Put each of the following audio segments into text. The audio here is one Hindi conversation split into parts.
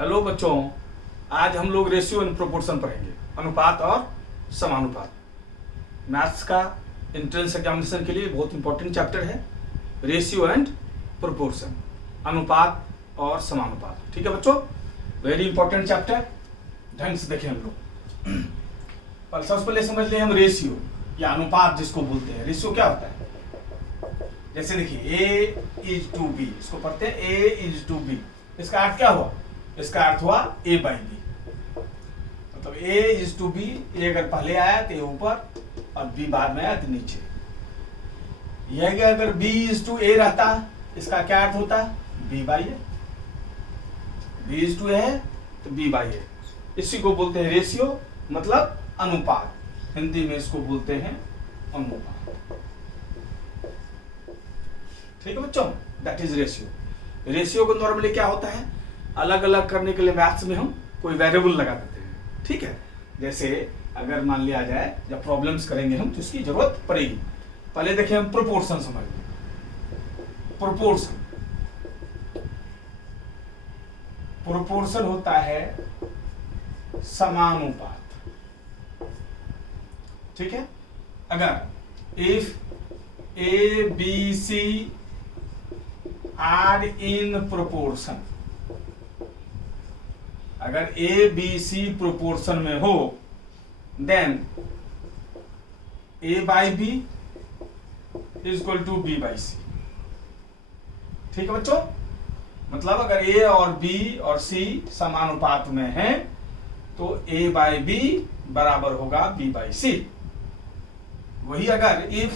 हेलो बच्चों, आज हम लोग रेशियो एंड प्रोपोर्शन पढ़ेंगे, अनुपात और समानुपात। मैथ्स का एंट्रेंस एग्जामिनेशन के लिए बहुत इंपॉर्टेंट चैप्टर है रेशियो एंड प्रोपोर्शन, अनुपात और समानुपात। ठीक है बच्चों, वेरी इंपॉर्टेंट चैप्टर। ढंग से देखें हम लोग। पर सबसे पहले समझ लें हम रेशियो या अनुपात जिसको बोलते हैं। रेशियो क्या होता है? जैसे देखिए A:B, इसको पढ़ते हैं A:B। इसका अर्थ क्या हुआ? इसका अर्थ हुआ A/B। मतलब A:B, A अगर पहले आया तो A ऊपर और B बाद में आया तो नीचे। यह कि अगर B:A रहता, इसका क्या अर्थ होता? B/A। B:A है तो B/A। इसी को बोलते हैं रेशियो, मतलब अनुपात। हिंदी में इसको बोलते हैं अनुपात। ठीक है बच्चों, दैट इज रेशियो। रेशियो को नॉर्मली क्या होता है, अलग अलग करने के लिए मैथ्स में हम कोई वेरिएबल लगा देते हैं। ठीक है, जैसे अगर मान लिया जाए जब प्रॉब्लम्स करेंगे हम तो इसकी जरूरत पड़ेगी। पहले देखिए हम प्रोपोर्शन समझ लें। प्रोपोर्शन होता है समानुपात। ठीक है, अगर if A, B, C are in proportion, अगर A, B, C प्रोपोर्शन में हो then A/B is equal to B/C। ठीक है बच्चों, मतलब अगर A और B और C समानुपात में हैं तो A/B बराबर होगा B/C। वही अगर if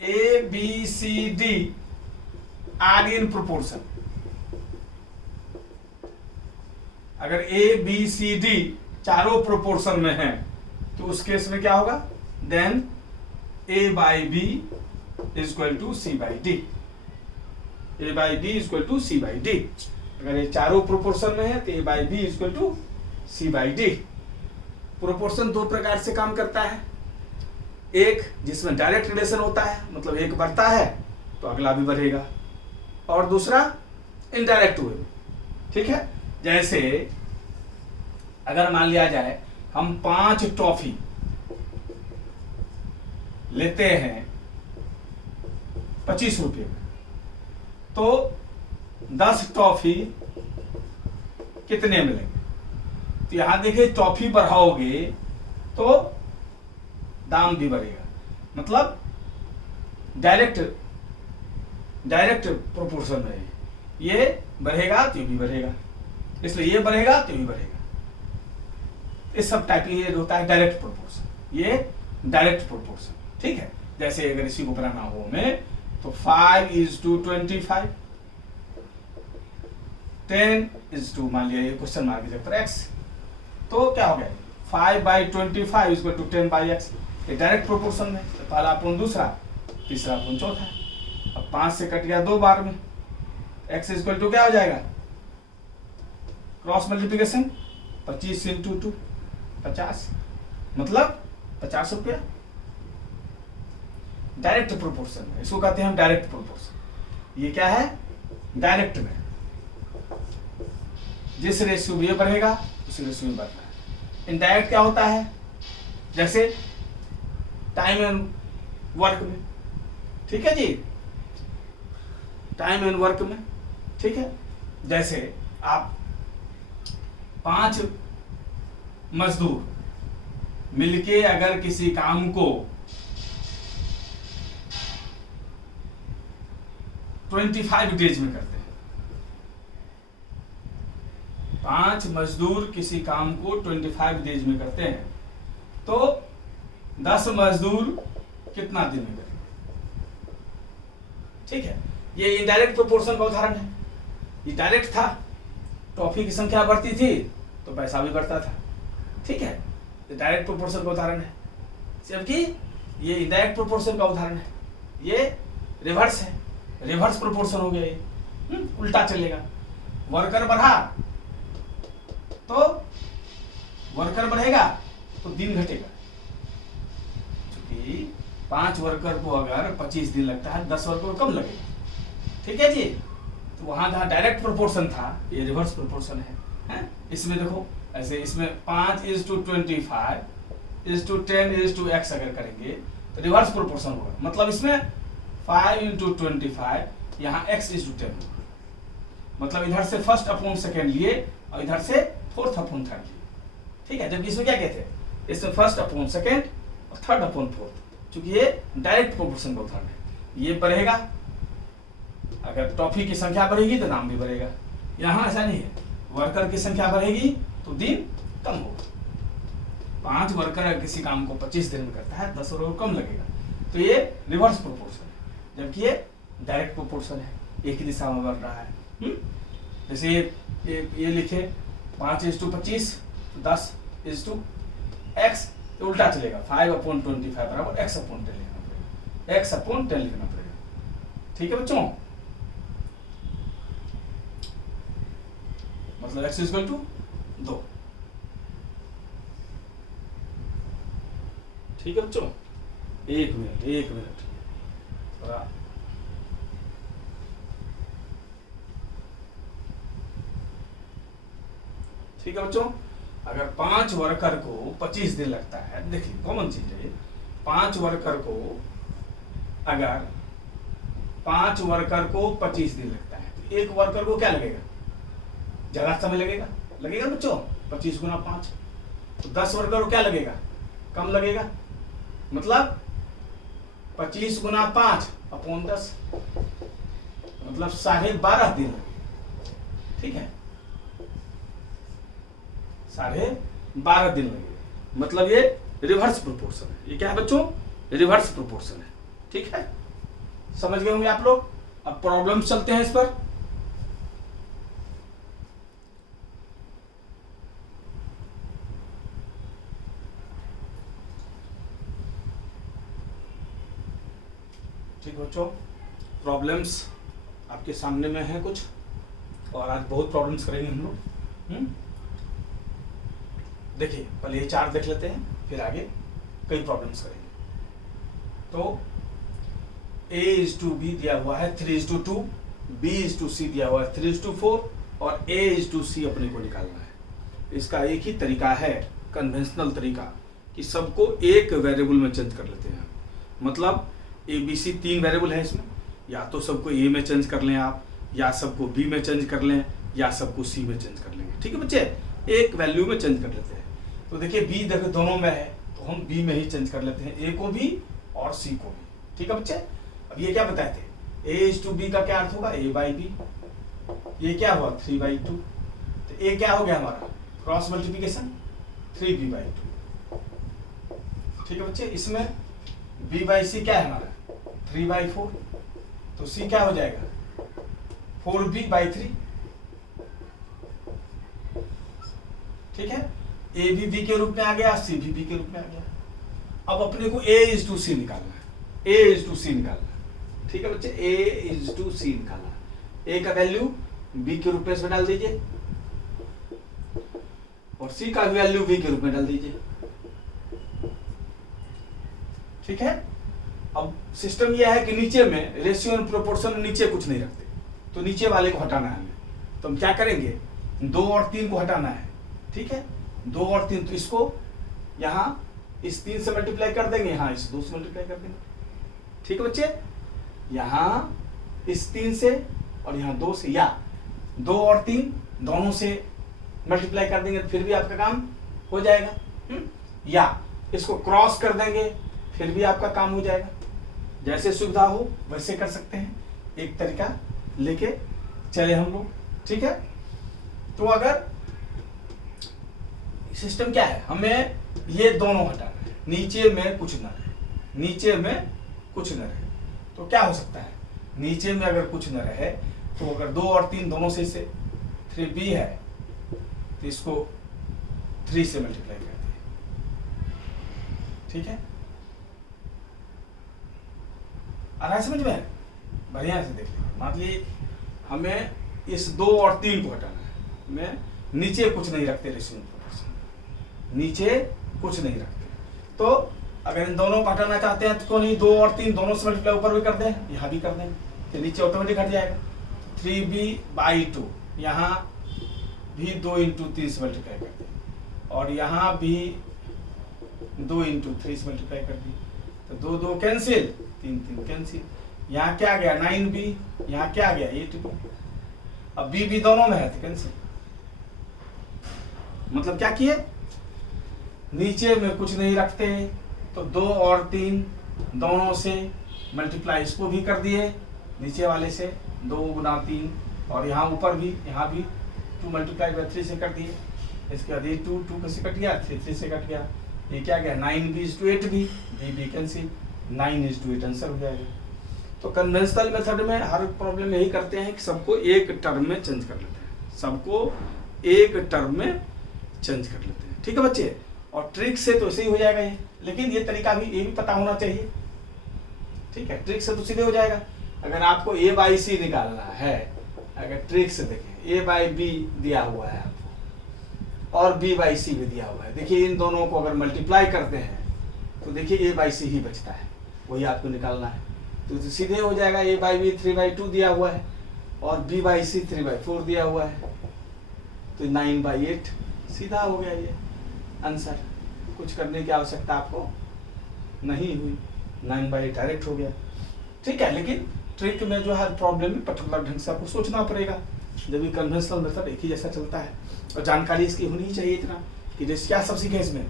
A, B, C, D are in proportion, अगर A, B, C, D चारों प्रोपोर्शन में हैं तो उस केस में क्या होगा? Then A/B is equal to C/D। A/B is equal to C/D। अगर ये चारों प्रोपोर्शन में है तो A/B is equal to C/D। Proportion दो प्रकार से काम करता है। एक जिसमें डायरेक्ट रिलेशन होता है, मतलब एक बढ़ता है तो अगला भी बढ़ेगा, और दूसरा इनडायरेक्ट वे में। ठीक है, जैसे अगर मान लिया जाए हम 5 टॉफी लेते हैं 25 रुपये में, तो 10 टॉफी कितने मिलेंगे? तो यहां देखिए टॉफी बढ़ाओगे तो दाम भी बढ़ेगा, मतलब डायरेक्ट प्रोपोर्शन है। ये बढ़ेगा तो ये भी बढ़ेगा, इसलिए ये बढ़ेगा तो ये भी बढ़ेगा। इस सब टाइप ये होता है डायरेक्ट प्रोपोर्शन, ये डायरेक्ट प्रोपोर्शन। ठीक है, जैसे अगर इसी को बनाना हो हमें तो 5:25, 10:, मान लिया ये क्वेश्चन मार्क की जगह पर x, तो क्या हो गया? 5/25 इज इक्वल टू 10/x। ये डायरेक्ट प्रोपोर्शन में तो पहला अपन दूसरा, तीसरा अपन चौथा। अब 5 से कट गया 2 बार में, x इज इक्वल टू क्या हो जाएगा? क्रॉस मल्टीप्लिकेशन 25 इंटू 2 50, मतलब 50 रुपया। डायरेक्ट प्रोपोर्शन में इसको कहते हैं हम डायरेक्ट प्रोपोर्शन। ये क्या है? डायरेक्ट में जिस रेशियो में ये बढ़ेगा उस रेशियो में बढ़ता है। इनडायरेक्ट क्या होता है? जैसे टाइम एंड वर्क में। ठीक है जी, टाइम एंड वर्क में। ठीक है, जैसे आप 5 मजदूर मिलके अगर किसी काम को 25 डेज में करते हैं, 5 मजदूर किसी काम को 25 डेज में करते हैं, तो 10 मजदूर कितना दिन में करेंगे? ठीक है, ये इनडायरेक्ट प्रोपोर्शन का उदाहरण है। ये डायरेक्ट था, टॉफी की संख्या बढ़ती थी तो पैसा भी बढ़ता था। ठीक है, ये डायरेक्ट प्रोपोर्शन का उदाहरण है। जबकि ये इनडायरेक्ट प्रोपोर्शन का उदाहरण है। ये रिवर्स है, रिवर्स प्रोपोर्शन हो गया ये, उल्टा चलेगा। वर्कर बढ़ा तो वर्कर बढ़ेगा तो दिन घटेगा। क्योंकि 5 वर्कर को अगर 25 दिन लगता है, 10 वर्कर को कम लगेगा। ठीक है जी, तो वहां जहाँ डायरेक्ट प्रोपोर्शन था ये रिवर्स प्रोपोर्शन है? इसमें देखो ऐसे, इसमें 5:25:10:x अगर करेंगे तो रिवर्स प्रोपोर्शन होगा, मतलब इसमें 5:25 यहाँ x:10 होगा, मतलब इधर से फर्स्ट अपॉन सेकेंड लिए और इधर से फोर्थ अपॉन थर्ड लिए, ठीक है। जबकि इसमें क्या कहते हैं, इसमें फर्स्ट अपॉन सेकेंड और थर्ड अपॉन फोर्थ, क्योंकि ये डायरेक्ट प्रोपोर्शन का उदाहरण है। ये बढ़ेगा, अगर टॉफी की संख्या बढ़ेगी तो दाम भी बढ़ेगा। यहाँ ऐसा नहीं है, वर्कर की संख्या बढ़ेगी तो दिन कम होगा। 5 वर्कर अगर किसी काम को 25 दिन में करता है 10 रुपये कम लगेगा, तो ये रिवर्स प्रोपोर्शन है, जबकि ये डायरेक्ट प्रोपोर्शन है, एक ही दिशा में बढ़ रहा है। जैसे ये लिखे 5:25 10:x, तो उल्टा चलेगा, 5/25 बराबर x/10 लिखना पड़ेगा, x/10 लिखना पड़ेगा, ठीक है बच्चों। मतलब x = 2, ठीक है बच्चों। एक मिनट थोड़ा ठीक है बच्चों। अगर 5 वर्कर को 25 दिन लगता है, देखिए कॉमन चीज है, 5 वर्कर को अगर 5 वर्कर को 25 दिन लगता है तो एक वर्कर को क्या लगेगा, ज्यादा समय लगेगा बच्चों, 25 × 5, तो 10 वर्कर को क्या लगेगा, कम लगेगा, मतलब 25 × 5/10, मतलब 12.5 दिन लगेगा, ठीक है, 12.5 दिन लगेगा, मतलब ये रिवर्स प्रोपोर्शन है। ये क्या है बच्चों, रिवर्स प्रोपोर्शन है, ठीक है। समझ गए होंगे आप लोग। अब प्रॉब्लम चलते हैं इस पर। ठीक बच्चों, प्रॉब्लम्स आपके सामने में है कुछ, और आज बहुत प्रॉब्लम्स करेंगे हम लोग। देखिए पहले ये 4 देख लेते हैं, फिर आगे कई प्रॉब्लम्स करेंगे। तो A:B दिया हुआ है 3:2, B:C दिया हुआ है 3:4 और A:C अपने को निकालना है। इसका एक ही तरीका है, कन्वेंशनल तरीका, कि सबको एक वेरिएबल में चेंज कर लेते हैं। मतलब ABC 3 वेरिएबल है इसमें, या तो सबको A में चेंज कर लें आप, या सबको B में चेंज कर लें, या सबको C में चेंज कर लेंगे, ठीक है बच्चे, एक वैल्यू में चेंज कर लेते हैं। तो देखिए B देखो दोनों में है, तो हम B में ही चेंज कर लेते हैं, A को भी और C को भी, ठीक है बच्चे। अब ये क्या बताए थे, A:B का क्या अर्थ होगा, A/B, ये क्या हुआ 3/2, तो A क्या हो गया हमारा, क्रॉस मल्टीप्लिकेशन 3B/2, ठीक है बच्चे। इसमें B/C क्या है हमारा 3/4, तो C क्या हो जाएगा 4B/3, ठीक है। A भी B के रूप में आ गया, C भी B के रूप में आ गया। अब अपने को A:C निकालना है, A:C निकालना है, ठीक है बच्चे, A:C निकालना है। A का वैल्यू B के रूप में इसमें डाल दीजिए और C का वैल्यू B के रूप में डाल दीजिए, ठीक है। अब सिस्टम यह है कि नीचे में रेशियो एंड प्रोपोर्शन नीचे कुछ नहीं रखते, तो नीचे वाले को हटाना है हमें, तो हम क्या करेंगे 2 और 3 को हटाना है, ठीक है। 2 और 3, तो इसको यहाँ इस 3 से मल्टीप्लाई कर देंगे, यहाँ इस 2 से मल्टीप्लाई कर देंगे, ठीक है बच्चे। यहाँ इस 3 से और यहाँ 2 से, या 2 और 3 दोनों से मल्टीप्लाई कर देंगे, फिर भी आपका काम हो जाएगा। या इसको क्रॉस कर देंगे, फिर भी आपका काम हो जाएगा। जैसे सुविधा हो वैसे कर सकते हैं, एक तरीका लेके चले हम लोग, ठीक है। तो अगर सिस्टम क्या है, हमें ये दोनों हटाना है, नीचे में कुछ न रहे, नीचे में कुछ न रहे, तो क्या हो सकता है, नीचे में अगर कुछ न रहे तो अगर 2 और 3 दोनों से 3B है, तो इसको 3 से मल्टीप्लाई कर दिए, ठीक है। आ रहा है समझ में, बढ़िया से देख लीजिए। मान लीजिए हमें इस 2 और 3 को हटाना है, हमें नीचे कुछ नहीं रखते, रेशियो नीचे कुछ नहीं रखते, तो अगर इन दोनों को हटाना चाहते हैं तो नहीं, 2 और 3 दोनों से मल्टीप्लाई ऊपर भी कर दें, यहाँ भी कर दें, तो नीचे ऑटोमेटिक हट जाएगा। 3b/2, यहाँ भी 2 इंटू 3 से मल्टीप्लाई कर दी, और यहाँ भी 2 इंटू 3 से मल्टीप्लाई कर दी, तो 2 2 कैंसिल, 3 3 कैंसिल। यहाँ क्या गया 9b, यहाँ क्या गया 8b। अब b दोनों में है तो कैंसिल। मतलब क्या किए, नीचे में कुछ नहीं रखते तो 2 और 3 दोनों से मल्टीप्लाई इसको भी कर दिए, नीचे वाले से 2 गुना 3, और यहाँ ऊपर भी, यहाँ भी 2 मल्टीप्लाई बाय 3 से कर दिए। इसके बाद ये 2 2 कैसे कट गया, 3 3 से कट गया। ये क्या गया 9b/8b, b कैंसिल, 9:8 आंसर हो जाएगा। तो कन्वेंशनल मेथड में हर प्रॉब्लम में यही करते हैं कि सबको एक टर्म में चेंज कर लेते हैं, सबको एक टर्म में चेंज कर लेते हैं। ठीक है बच्चे, और ट्रिक से तो ऐसे ही हो जाएगा ये, लेकिन ये तरीका भी, ये भी पता होना चाहिए। ठीक है, ट्रिक से तो सीधे हो जाएगा। अगर आपको a/c निकालना है, अगर ट्रिक से देखें a/b दिया हुआ है आपको और b/c भी दिया हुआ है, देखिए इन दोनों को अगर मल्टीप्लाई करते हैं तो देखिए a/c ही बचता है, वही आपको निकालना है। तो सीधे हो जाएगा a/b 3/2 दिया हुआ है और b/c 3/4 दिया हुआ है, तो 9/8 सीधा हो गया ये आंसर। कुछ करने की आवश्यकता आपको नहीं हुई, 9/8 डायरेक्ट हो गया। ठीक है, लेकिन ट्रिक में जो है प्रॉब्लम में पर्टिकुलर ढंग से आपको सोचना पड़ेगा, जब भी कन्वेंशनल मेथड एक ही जैसा चलता है। और जानकारी इसकी होनी ही चाहिए इतना कि क्या सब सीखे इसमें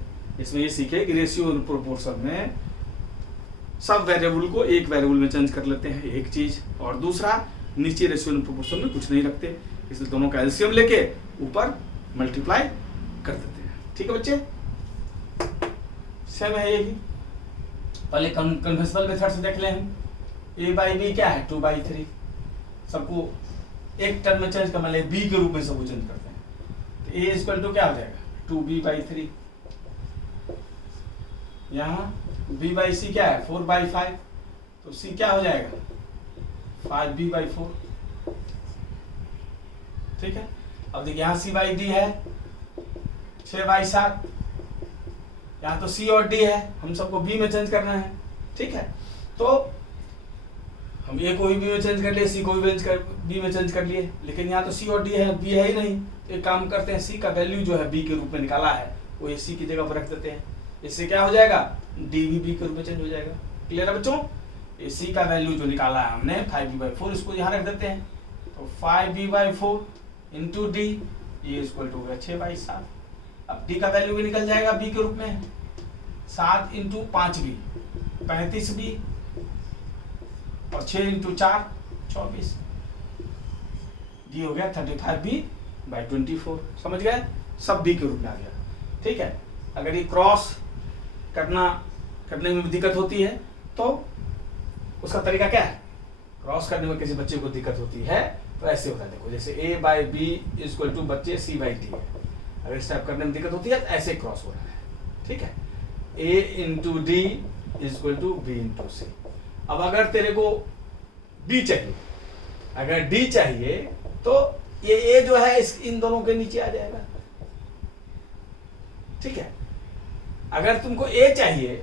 ये सीखे कि रेशियो और प्रोपोर्शन में सब वेरिएबल को एक वेरिएबल में चेंज कर लेते हैं, एक चीज, और दूसरा नीचे रेशियो और प्रोपोर्शन में कुछ नहीं रखते, इसलिए दोनों का एलसीएम लेके ऊपर मल्टीप्लाई कर देते हैं। ठीक है बच्चे, सेम है ये भी। पहले कन्वेंशनल मेथड से देख लें हम, a/b क्या है 2/3, सबको एक टर्म में चेंज कर, मान b के रूप में सबको चेंज करते हैं, तो a = क्या हो जाएगा 2b/3। यहाँ b/c क्या है 4/5, तो c क्या हो जाएगा 5b/4। ठीक है, अब देखिए यहाँ c/d है 6/7, यहाँ तो c और d है, हम सबको b में चेंज करना है। ठीक है, तो हम a को भी b में चेंज कर लिए, c को भी b में चेंज कर लिए, लेकिन यहाँ तो c और d है, b है ही नहीं। तो एक काम करते हैं, c का वैल्यू जो है b के रूप में निकाला है वो c की जगह पर रख देते हैं, इससे क्या हो जाएगा d भी b के रूप में चेंज हो जाएगा। क्लियर है बच्चों, c का वैल्यू जो निकाला है हमने 5b/4, इसको यहाँ रख देते हैं, तो 5b/4 इंटू d, ये इक्वल टू 6/7। अब d का वैल्यू भी निकल जाएगा b के रूप में, 7 इंटू 5b 35b, और 6 इंटू 4 24, d हो गया 35b/24। समझ गए, सब b के रूप में आ गया। ठीक है, अगर ये क्रॉस करने में दिक्कत होती है तो उसका तरीका क्या है, क्रॉस करने में किसी बच्चे को दिक्कत होती है तो ऐसे होता है, देखो जैसे a/b = बच्चे c/d है, अगर इस टाइप करने में दिक्कत होती है तो ऐसे क्रॉस हो रहा है। ठीक है, a × d = b × c। अब अगर तेरे को d चाहिए, अगर d चाहिए तो ये a जो है इन दोनों के नीचे आ जाएगा। ठीक है, अगर तुमको a चाहिए,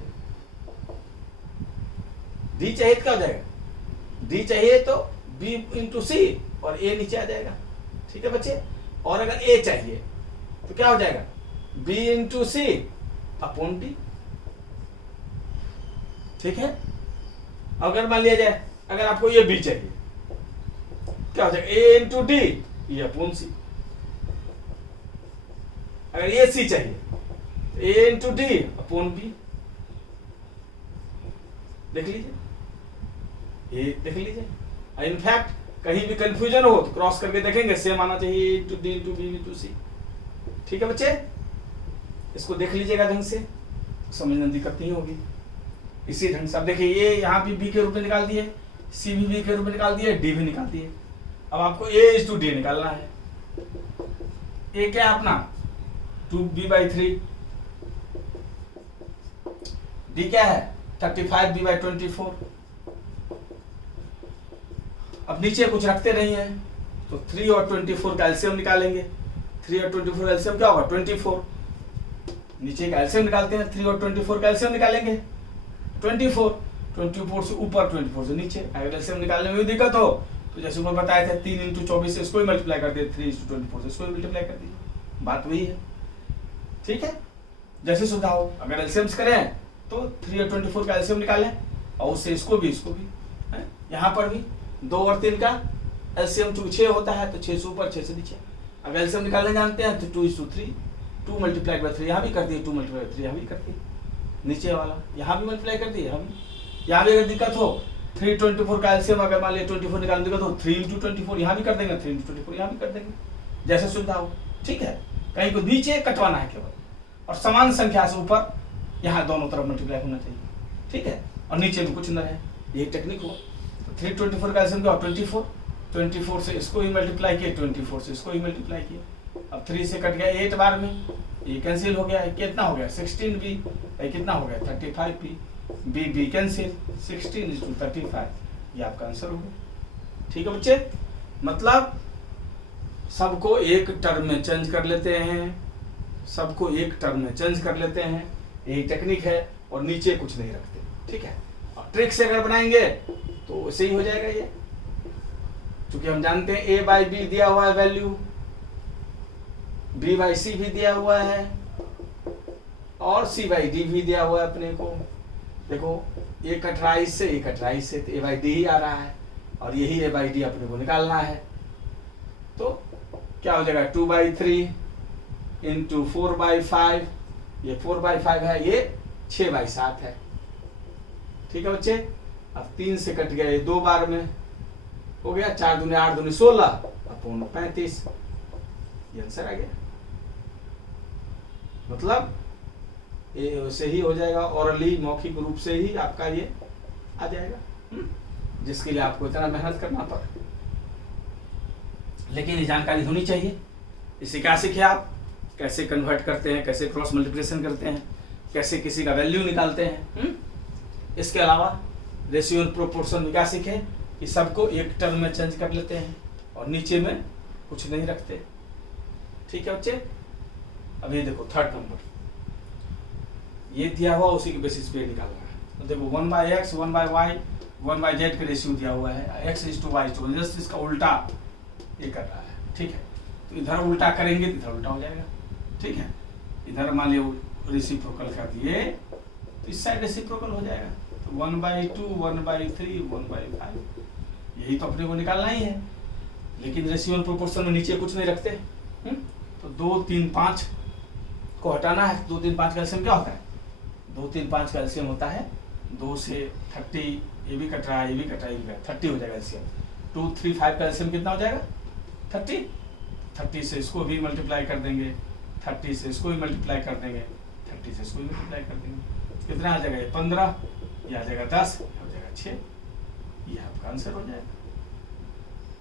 d चाहिए तो क्या हो जाएगा, d चाहिए तो b × c और a नीचे आ जाएगा। ठीक है बच्चे, और अगर a चाहिए तो क्या हो जाएगा b × c / d। ठीक है, अगर मान लिया जाए अगर आपको ये b चाहिए, क्या हो जाएगा a × d ये / c। अगर ये c चाहिए a × d / b। देख लीजिए, ये देख लीजिए, इनफैक्ट कहीं भी कंफ्यूजन हो तो क्रॉस करके देखेंगे, सेम आना चाहिए a × d × b × c। ठीक है बच्चे, इसको देख लीजिएगा ढंग से, समझने में दिक्कत नहीं होगी। इसी ढंग से अब देखिए, ये यहाँ भी b के रूप में निकाल दिए, c भी b के रूप में निकाल दिए, d भी निकाल दिए। अब आपको a = d निकालना है। a क्या है अपना 2b/3, d क्या है 35b/24। अब नीचे कुछ रखते नहीं है तो 3 और 24 का एलसीएम निकालेंगे। 3 और 24 एलसीएम क्या होगा 24, नीचे का एलसीएम निकालते हैं, 3 और 24 का एलसीएम निकालेंगे 24 से ऊपर 24 से नीचे। अगर एलसीएम निकालने में भी दिक्कत हो तो जैसे ऊपर बताए थे 3 × 24 से इसको ही मल्टीप्लाई कर दिए, 3 × 24 से इसको ही मल्टीप्लाई कर दीजिए, बात वही है। ठीक है, जैसे सुविधा हो। अगर एलसीएम्स करें तो 3 और 24 का एलसीएम निकालें और उससे इसको भी है? यहाँ पर भी 2 और 3 का एलसीएम 6 होता है, तो 6 से ऊपर 6 से नीचे। अगर एलसीएम निकालने जानते हैं तो 2:3, 2 × 3 यहाँ भी कर दिए, 2 × 3 यहाँ भी कर दिए, नीचे वाला यहाँ भी मल्टीप्लाई कर दिए, यहाँ भी अगर दिक्कत हो 3 24 का एलसीएम अगर मान लिया 24 निकालने दिक्कत हो 3 × 24 यहाँ भी कर देंगे, 3 × 24 यहाँ भी कर देंगे, जैसे सुविधा हो। ठीक है, कहीं को नीचे कटवाना है केवल, और समान संख्या से ऊपर यहाँ दोनों तरफ मल्टीप्लाई होना चाहिए। ठीक है, और नीचे में कुछ न रहे, यही टेक्निक हुआ। तो 3 × 24 का एलसीएम क्या हो 24, 24 से इसको ही मल्टीप्लाई किए, 24 से इसको ही मल्टीप्लाई किए। अब 3 से कट गया 8 बार में, ये कैंसिल हो गया, कितना हो गया 16b, कितना हो गया 35p, b कैंसिल, 16 × 35, ये आपका आंसर होगा। ठीक है बच्चे, मतलब सबको एक टर्म में चेंज कर लेते हैं, सबको एक टर्म में चेंज कर लेते हैं, यही टेक्निक है, और नीचे कुछ नहीं रखते। ठीक है, और ट्रिक से अगर बनाएंगे तो वैसे ही हो जाएगा ये, क्योंकि हम जानते हैं a/b दिया हुआ है वैल्यू, b/c भी दिया हुआ है, और c/d भी दिया हुआ है अपने को। देखो a कट रहा है इससे, a कट रहा है इससे, तो a/d ही आ रहा है, और यही a/d अपने को निकालना है। तो क्या हो जाएगा 2/3 × 4/5, ये 4/5 है, ये 6/7 है। ठीक है बच्चे, अब 3 से कट गया 2 बार में, हो गया 4 दूनी 8 दूनी 16 अपॉन 35, ये आंसर आ गया। मतलब ये वैसे ही हो जाएगा, ओरली मौखिक रूप से ही आपका ये आ जाएगा, जिसके लिए आपको इतना मेहनत करना पड़ा, लेकिन ये जानकारी होनी चाहिए। इसे क्या सीखे आप, कैसे कन्वर्ट करते हैं, कैसे क्रॉस मल्टीप्लिकेशन करते हैं, कैसे किसी का वैल्यू निकालते हैं। इसके अलावा रेशियो एंड प्रोपोर्शन में क्या सीखे कि सबको एक टर्म में चेंज कर लेते हैं और नीचे में कुछ नहीं रखते। ठीक है बच्चे, अब ये देखो थर्ड नंबर, ये दिया हुआ उसी के बेसिस पे निकालना है। तो देखो 1/x 1/y 1/z का रेशियो दिया हुआ है, x:y, जस्ट इसका उल्टा ये कर रहा है। ठीक है, तो इधर उल्टा करेंगे तो इधर उल्टा हो जाएगा। ठीक है, इधर मान लियो रेसिप्रोकल कर दिए तो इस साइड रेसिप्रोकल हो जाएगा, तो 1/2 1/3 1/5, यही तो अपने को निकालना ही है। लेकिन रेशियो एंड प्रोपोर्शन में नीचे कुछ नहीं रखते। तो 2 3 5 को हटाना है। 2 3 5 का एलसीएम क्या होता है, 2 3 5 का एलसीएम होता है 2 से 30, ये भी कट रहा है, ये भी कट रहा है, ये भी 30 हो जाएगा एलसीएम। 2 3 5 का एलसीएम कितना हो जाएगा 30 से इसको भी मल्टीप्लाई कर देंगे, 30 से इसको भी मल्टीप्लाई कर देंगे, 30 से इसको भी मल्टीप्लाई कर देंगे, कितना आ जाएगा ये 15, ये आ जाएगा 10, ये हो जाएगा 6, ये आपका आंसर हो जाएगा।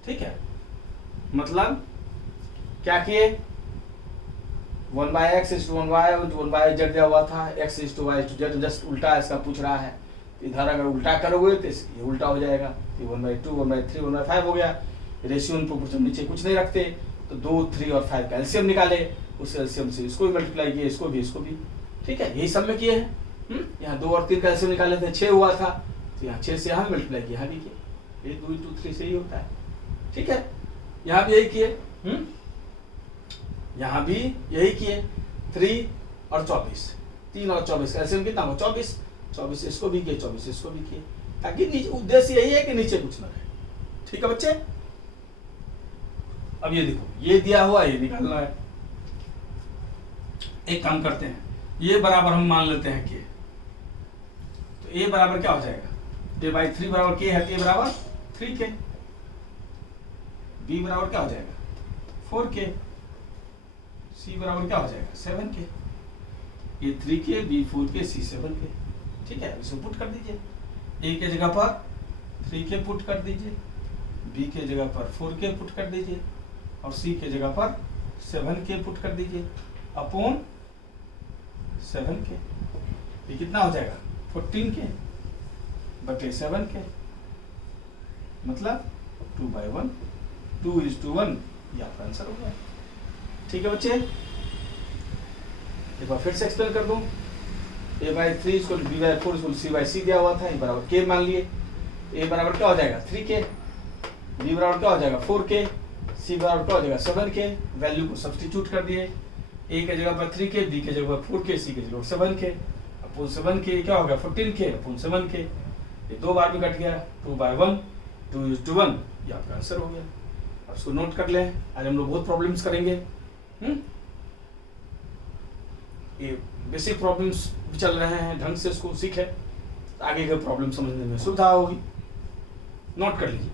ठीक है, मतलब क्या किए 1/x 1/y 1/z दिया हुआ था, x:y:z, जस्ट उल्टा इसका पूछ रहा है। इधर अगर उल्टा करोगे तो ये उल्टा हो जाएगा, 1/2 1/3 1/5 हो गया। रेशियो एंड प्रोपोर्शन नीचे कुछ नहीं रखते, तो 2 3 और 5 का एलसीएम निकाले, उस एलसीएम से इसको भी मल्टीप्लाई किए, इसको भी। ठीक है, यही सब में किए हैं। यहाँ 2 और 3 का एलसीएम निकाले थे, 6 हुआ था, तो यहाँ 6 से यहाँ मल्टीप्लाई किया, यहाँ भी किए, ये 2 × 3 से ही होता है। ठीक है, यहाँ भी यही किए, यहाँ भी यही किए, 3 और 24, 3 और 24 का एलसीएम कितना हुआ 24, 24 इसको भी किए, 24 इसको भी किए, ताकि नीचे उद्देश्य यही है कि नीचे कुछ ना रहे। ठीक है बच्चे, अब ये देखो ये दिया हुआ ये निकालना है। एक काम करते हैं, ये बराबर हम मान लेते हैं के, तो a बराबर क्या हो जाएगा, a/3 बराबर k है, k बराबर 3k, b बराबर क्या हो जाएगा 4k, c बराबर क्या हो जाएगा 7k, ये 3k, b 4k, c 7k। ठीक है, इसे पुट कर दीजिए, a के जगह पर 3k पुट कर दीजिए, b के जगह पर 4k पुट कर दीजिए, और c के जगह पर 7k पुट कर दीजिए अपॉन 7k। ये कितना हो जाएगा 14k बटे 7k, मतलब 2/1, 2:1, ये आपका आंसर हो गया। ठीक है बच्चे, एक बार फिर से एक्सप्लेन कर दूं, a/3 = b/4 = c/c दिया हुआ था, ये बराबर k मान लिए, a बराबर क्या हो जाएगा 3k, बी बराबर क्या हो जाएगा 4k, सी बराबर क्या हो जाएगा 7k, वैल्यू को सब्स्टिट्यूट कर दिए, ए के जगह पर 3k, बी के जगह पर 4k, सी के जगह पर 7k, अपोन 7k क्या हो गया 14k अपोन 7k, ये 2 बार में कट गया, 2/1, 2:1, ये आपका आंसर हो गया। अब इसको नोट कर लें, आज हम लोग बहुत प्रॉब्लम्स करेंगे। ये बेसिक प्रॉब्लम्स भी चल रहे हैं, ढंग से इसको सीखें तो आगे के प्रॉब्लम समझने में सुविधा होगी। नोट कर लीजिए।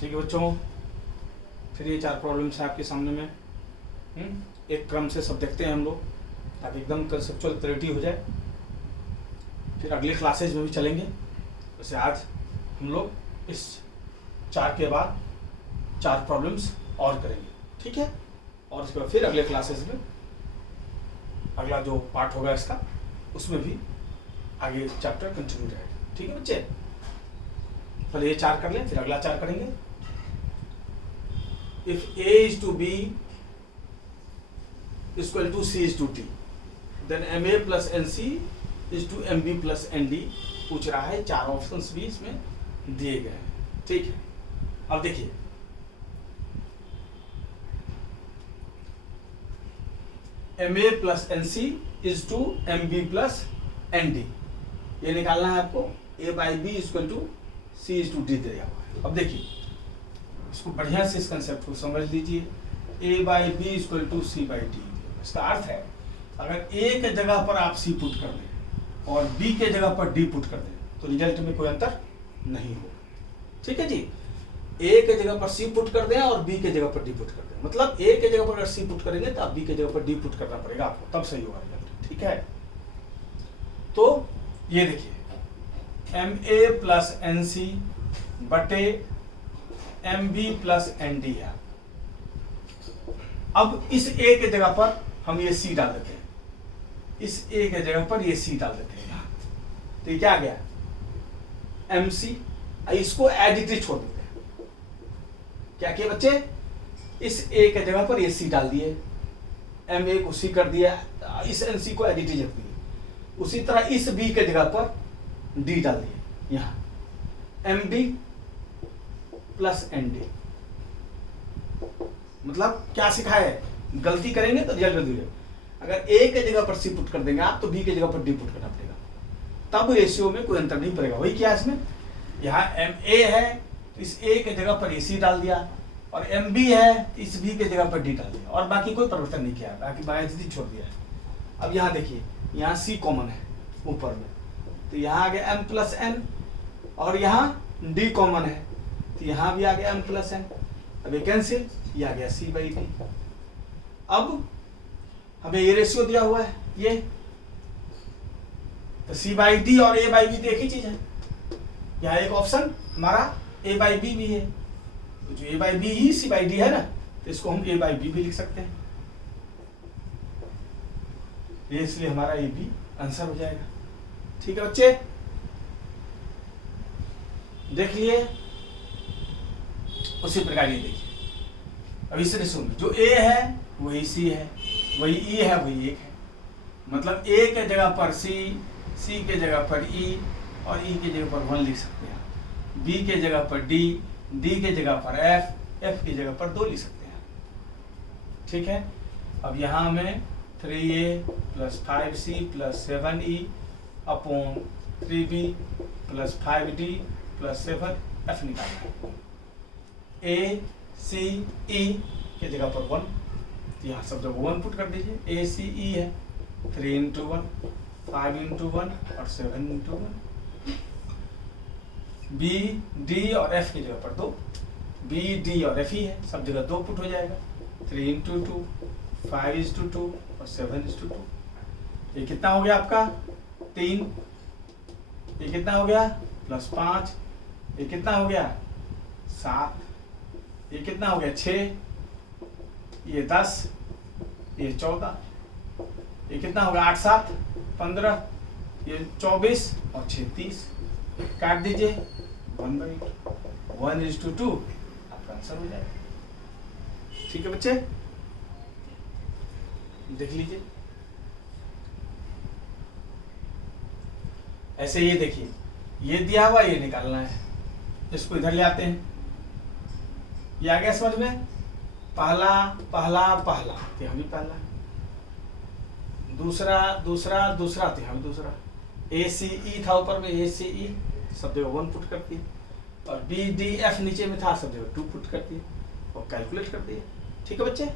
ठीक है बच्चों, फिर ये 4 प्रॉब्लम्स है आपके सामने में। एक क्रम से सब देखते हैं हम लोग ताकि एकदम कंसेप्चुअल क्लैरिटी हो जाए, फिर अगले क्लासेज में भी चलेंगे। वैसे आज हम लोग इस 4 के बाद 4 प्रॉब्लम्स और करेंगे, ठीक है। और उसके बाद फिर अगले क्लासेज में अगला जो पार्ट होगा इसका, उसमें भी आगे चैप्टर कंटिन्यू रहेगा, ठीक है बच्चे। पहले ये 4 कर लें, फिर अगला 4 करेंगे। If A is to B is equal to C is to D, then MA plus NC is to MB plus ND पूछ रहा है। 4 ऑप्शंस भी इसमें दिए गए हैं, ठीक है। अब देखिए MA plus NC is to MB plus ND, ये निकालना है आपको। A by B is equal to C is to D दिया हुआ है। अब देखिए इसको बढ़िया से इस कंसेप्ट को समझ लीजिए। A by B equal to C by D, इसका अर्थ है अगर A के जगह पर आप C पुट कर दें और B के जगह पर D पुट कर दें तो रिजल्ट में कोई अंतर नहीं होगा, ठीक है जी। A के जगह पर C पुट कर दें और B के जगह पर D पुट कर दें, मतलब A के जगह पर अगर C पुट करेंगे तो आप B के जगह पर D पुट करना पड़ेगा आपको, तब सही होगा रिजल्ट, ठीक है। तो ये देखिए MA प्लस NC बटे MB प्लस ND है। अब इस A के जगह पर हम ये C डाल देते हैं, इस A के जगह पर ये C डाल देते हैं यहाँ, तो ये क्या आ गया MC। इसको एडिटिव छोड़ देते हैं, क्या किए बच्चे, इस A के जगह पर ये C डाल दिए, MA को C कर दिया, इस NC को एडिटिव रख दिए। उसी तरह इस B के जगह पर D डाल दिए, यहाँ MD प्लस ND। मतलब क्या सिखाया है, गलती करेंगे तो रिजल्ट गलती है। अगर A के जगह पर C पुट कर देंगे आप तो B के जगह पर D पुट करना पड़ेगा, तब रेशियो में कोई अंतर नहीं पड़ेगा। वही क्या इसमें, यहाँ MA है तो इस A के जगह पर C डाल दिया, और MB है तो इस B के जगह पर D डाल दिया, और बाकी कोई परिवर्तन नहीं किया, बाकी बाकी छोड़ दिया है। अब यहाँ देखिए, यहाँ C कॉमन है ऊपर में, तो यहाँ आ गया M प्लस N, और यहाँ D कॉमन है तो यहाँ भी आ गया M प्लस N। अब ये कैंसिल, ये आ गया C बाई D। अब हमें ये रेशियो दिया हुआ है ये, तो C बाई D और A बाई B तो एक ही चीज है। यहाँ एक ऑप्शन हमारा A बाई B भी है, तो जो A by B he C by D है ना, तो इसको हम A बाई B भी लिख सकते हैं, ये इसलिए हमारा A B आंसर हो जाएगा, ठीक है बच्चे। देख लिए, उसी प्रकार ये देखिए। अब इस रेशियो में जो A है वही C है, वही E है वही 1 है, मतलब A के जगह पर C, C के जगह पर E और E के जगह पर 1 लिख सकते हैं, B के जगह पर D, D के जगह पर F, F की जगह पर 2 लिख सकते हैं, ठीक है। अब यहाँ हमें 3A plus 5C plus 7E upon 3B plus 5D plus 7F निकालना है। A C E के जगह पर 1, तो यहाँ सब जगह 1 पुट कर दीजिए। A C E है 3 into 1, 5 into 1 और 7 into 1। B D और F की जगह पर 2, B D और F ही है, सब जगह 2 पुट हो जाएगा। 3 into 2, 5 is to 2 और 7 is to 2। ये कितना हो गया आपका 3, ये कितना हो गया प्लस 5, ये कितना हो गया 7, ये कितना हो गया 6, ये 10, ये 14, ये कितना होगा 8 7 15, ये 24 और 36 काट दीजिए 1/2 आपका आंसर हो जाएगा। ठीक है बच्चे, देख लीजिए। ऐसे ये देखिए, ये दिया हुआ ये निकालना है, इसको इधर ले आते हैं। ये आ गया समझ में? पहला पहला पहला तो यहाँ भी पहला, दूसरा दूसरा दूसरा तो यहाँ भी दूसरा, ACE था ऊपर में, ACE सब जगह 1 पुट करती है, और BDF नीचे में था सब जगह 2 पुट करती है और कैलकुलेट करती है। ठीक है बच्चे,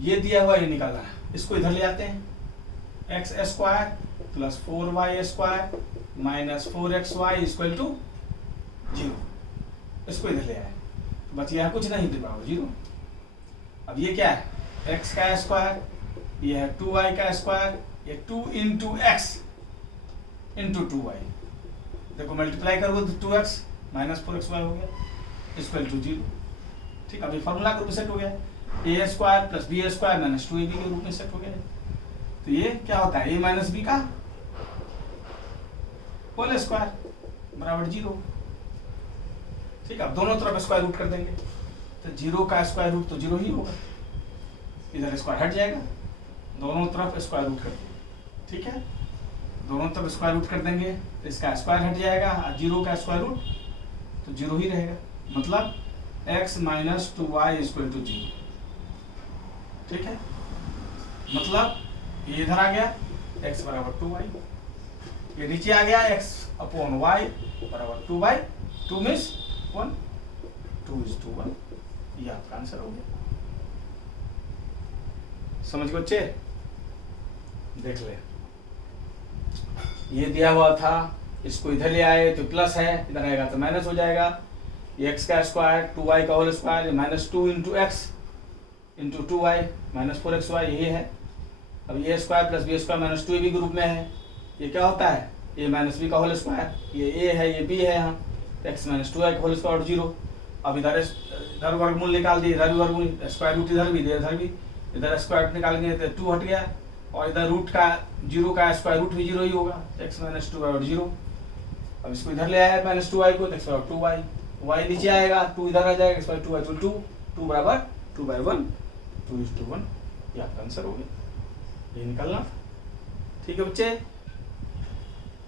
ये दिया हुआ ये निकालना है, इसको इधर ले आते हैं। x² + 4y² - 4xy = 0, इसको इधर ले आए, बच यहाँ कुछ नहीं, बराबर 0। अब ये क्या है? x का स्क्वायर, ये है 2y का स्क्वायर, ये 2 × x × 2y, देखो मल्टीप्लाई करोगे तो 2x - 4xy हो गया = 0। ठीक, अभी फॉर्मूला के रूप में सेट हो गया, a² + b² - 2ab के रूप में सेट हो गया। तो ये क्या होता है? a - b का होल स्क्वायर बराबर 0। ठीक, अब दोनों तरफ स्क्वायर रूट कर देंगे, तो 0 का स्क्वायर रूट तो 0 ही होगा, इधर स्क्वायर हट जाएगा, दोनों तरफ स्क्वायर रूट कर देंगे। ठीक है, दोनों तरफ स्क्वायर रूट कर देंगे तो इसका स्क्वायर हट जाएगा, और 0 का स्क्वायर रूट तो 0 ही रहेगा, मतलब x - 2y = 0। ठीक है, मतलब ये इधर आ गया x = 2y, ये नीचे आ गया x/y = 2/2 मीन्स 1, 2:1, ये आपका आंसर हो गया। समझ गए बच्चे? देख ले, ये दिया हुआ था, इसको इधर ले आए तो प्लस है, इधर आएगा तो माइनस हो जाएगा। ये x का स्क्वायर 2y का whole square -2 × x × 2y - 4xy ये है। अब ये स्क्वायर + b² - 2ab के रूप में है, ये क्या होता है? a - b का होल स्क्वायर, ये a है ये b है, यहाँ x - 2y का होल स्क्वायर 0। अब इधर वर्गमूल निकाल दिए, इधर भी वर्गमूल, स्क्वायर रूट इधर भी इधर भी, इधर स्क्वायर रूट निकालेंगे तो 2 हट गया, और इधर रूट का 0 का स्क्वायर रूट भी 0 ही होगा, x - 2y = 0। अब इसको इधर ले आया -2y को, तो x = 2y, y नीचे आएगा, 2 इधर आ जाएगा, x = 2y तो 2 = 2/1, 2:1, ये आपका आंसर हो गया। ये निकालना, ठीक है बच्चे,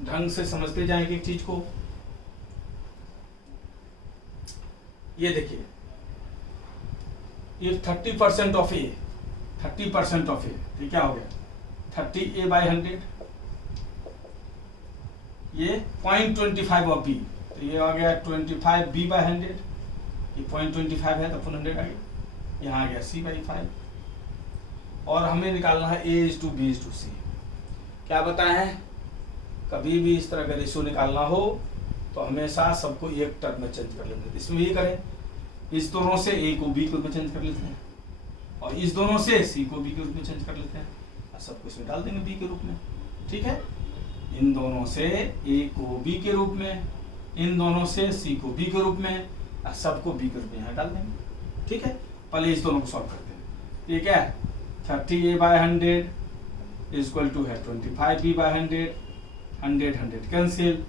ढंग से समझते जाएंगे एक चीज को। ये देखिए, ये 30% ऑफ ए, 30% ऑफ ए, ये क्या हो गया? 30a/100, ये 0.25 ऑफ बी, तो ये आ गया 25b/100, ये 0.25 है तो 100 आ गया, यहाँ आ गया c/5, और हमें निकालना है a:b:c। क्या बताए हैं? कभी भी इस तरह का रेशियो निकालना हो तो हमेशा सबको एक टर्म में चेंज कर लेते हैं। इसमें ये करें, इस दोनों से a को b के रूप में चेंज कर लेते हैं, और इस दोनों से c को b के रूप में चेंज कर लेते हैं, और सबको इसमें डाल देंगे b के रूप में। ठीक है, इन दोनों से a को b के रूप में, इन दोनों से c को b के रूप में, और सबको b के रूप में यहाँ डाल देंगे। ठीक है, पहले इस दोनों को सॉल्व करते हैं। ये क्या है? 30a/100 = है 25b/100, 100 कैंसिल,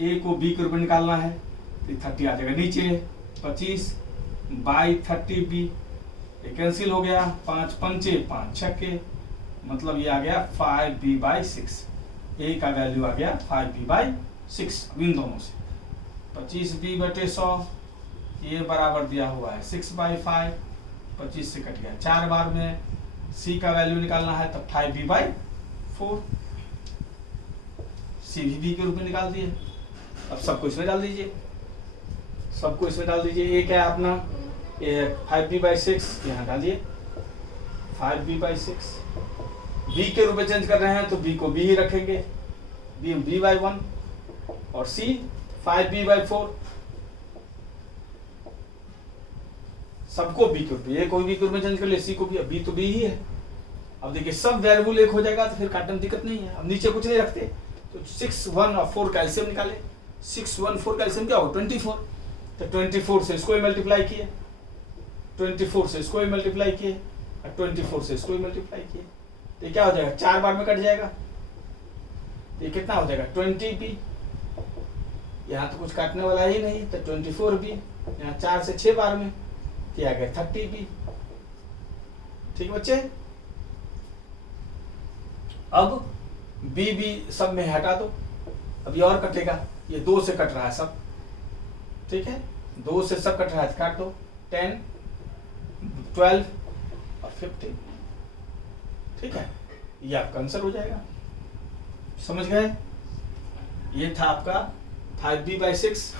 a को b के रूप में निकालना है तो 30 आ जाएगा नीचे, 25/30b, ये कैंसिल हो गया, 5 पंचे 5 छक्के, मतलब ये आ गया 5b/6, a का वैल्यू आ गया 5b/6। अब इन दोनों से 25b/100, ये बराबर दिया हुआ है 6/5, 25 से कट गया 4 बार में, c का वैल्यू निकालना है तब 5b/4, c भी b के रूप में निकाल दिए। अब सबको इसमें डाल दीजिए, सबको इसमें डाल दीजिए। ये क्या है अपना? ये 5b/6, यहाँ डालिए 5b/6, b के रूप में चेंज कर रहे हैं तो b को b ही रखेंगे, b b/1, और c 5b/4, सबको b के रूप में, ये कोई b के रूप में चेंज कर ले, c को भी, b तो b ही है। अब देखिए सब वेरिएबल एक हो जाएगा तो फिर काटने में दिक्कत नहीं है। अब नीचे कुछ नहीं रखते, तो 6, 1 और 4 कैल्शियम निकाले, 6, 1, 4 कैल्शियम क्या हो? 24, तो 24 से इसको ही मल्टीप्लाई किए, 24 से इसको ही मल्टीप्लाई किए, और 24 से इसको ही मल्टीप्लाई किए, ये क्या हो जाएगा, 4 बार में कट जाएगा, ये कितना हो जाएगा 20b। यहाँ तो कुछ काटने वाला ही नहीं, तो 24b। यहाँ 4 से 6 बार में क्या आ गया 30b। ठीक है बच्चे। अब b भी सब में हटा दो, अभी और कटेगा, ये 2 से कट रहा है सब, ठीक है, 2 से सब कट रहा है, काट दो, 10, 12 और 15, ठीक है, ये आपका आंसर हो जाएगा। समझ गए। ये था आपका 5b/6।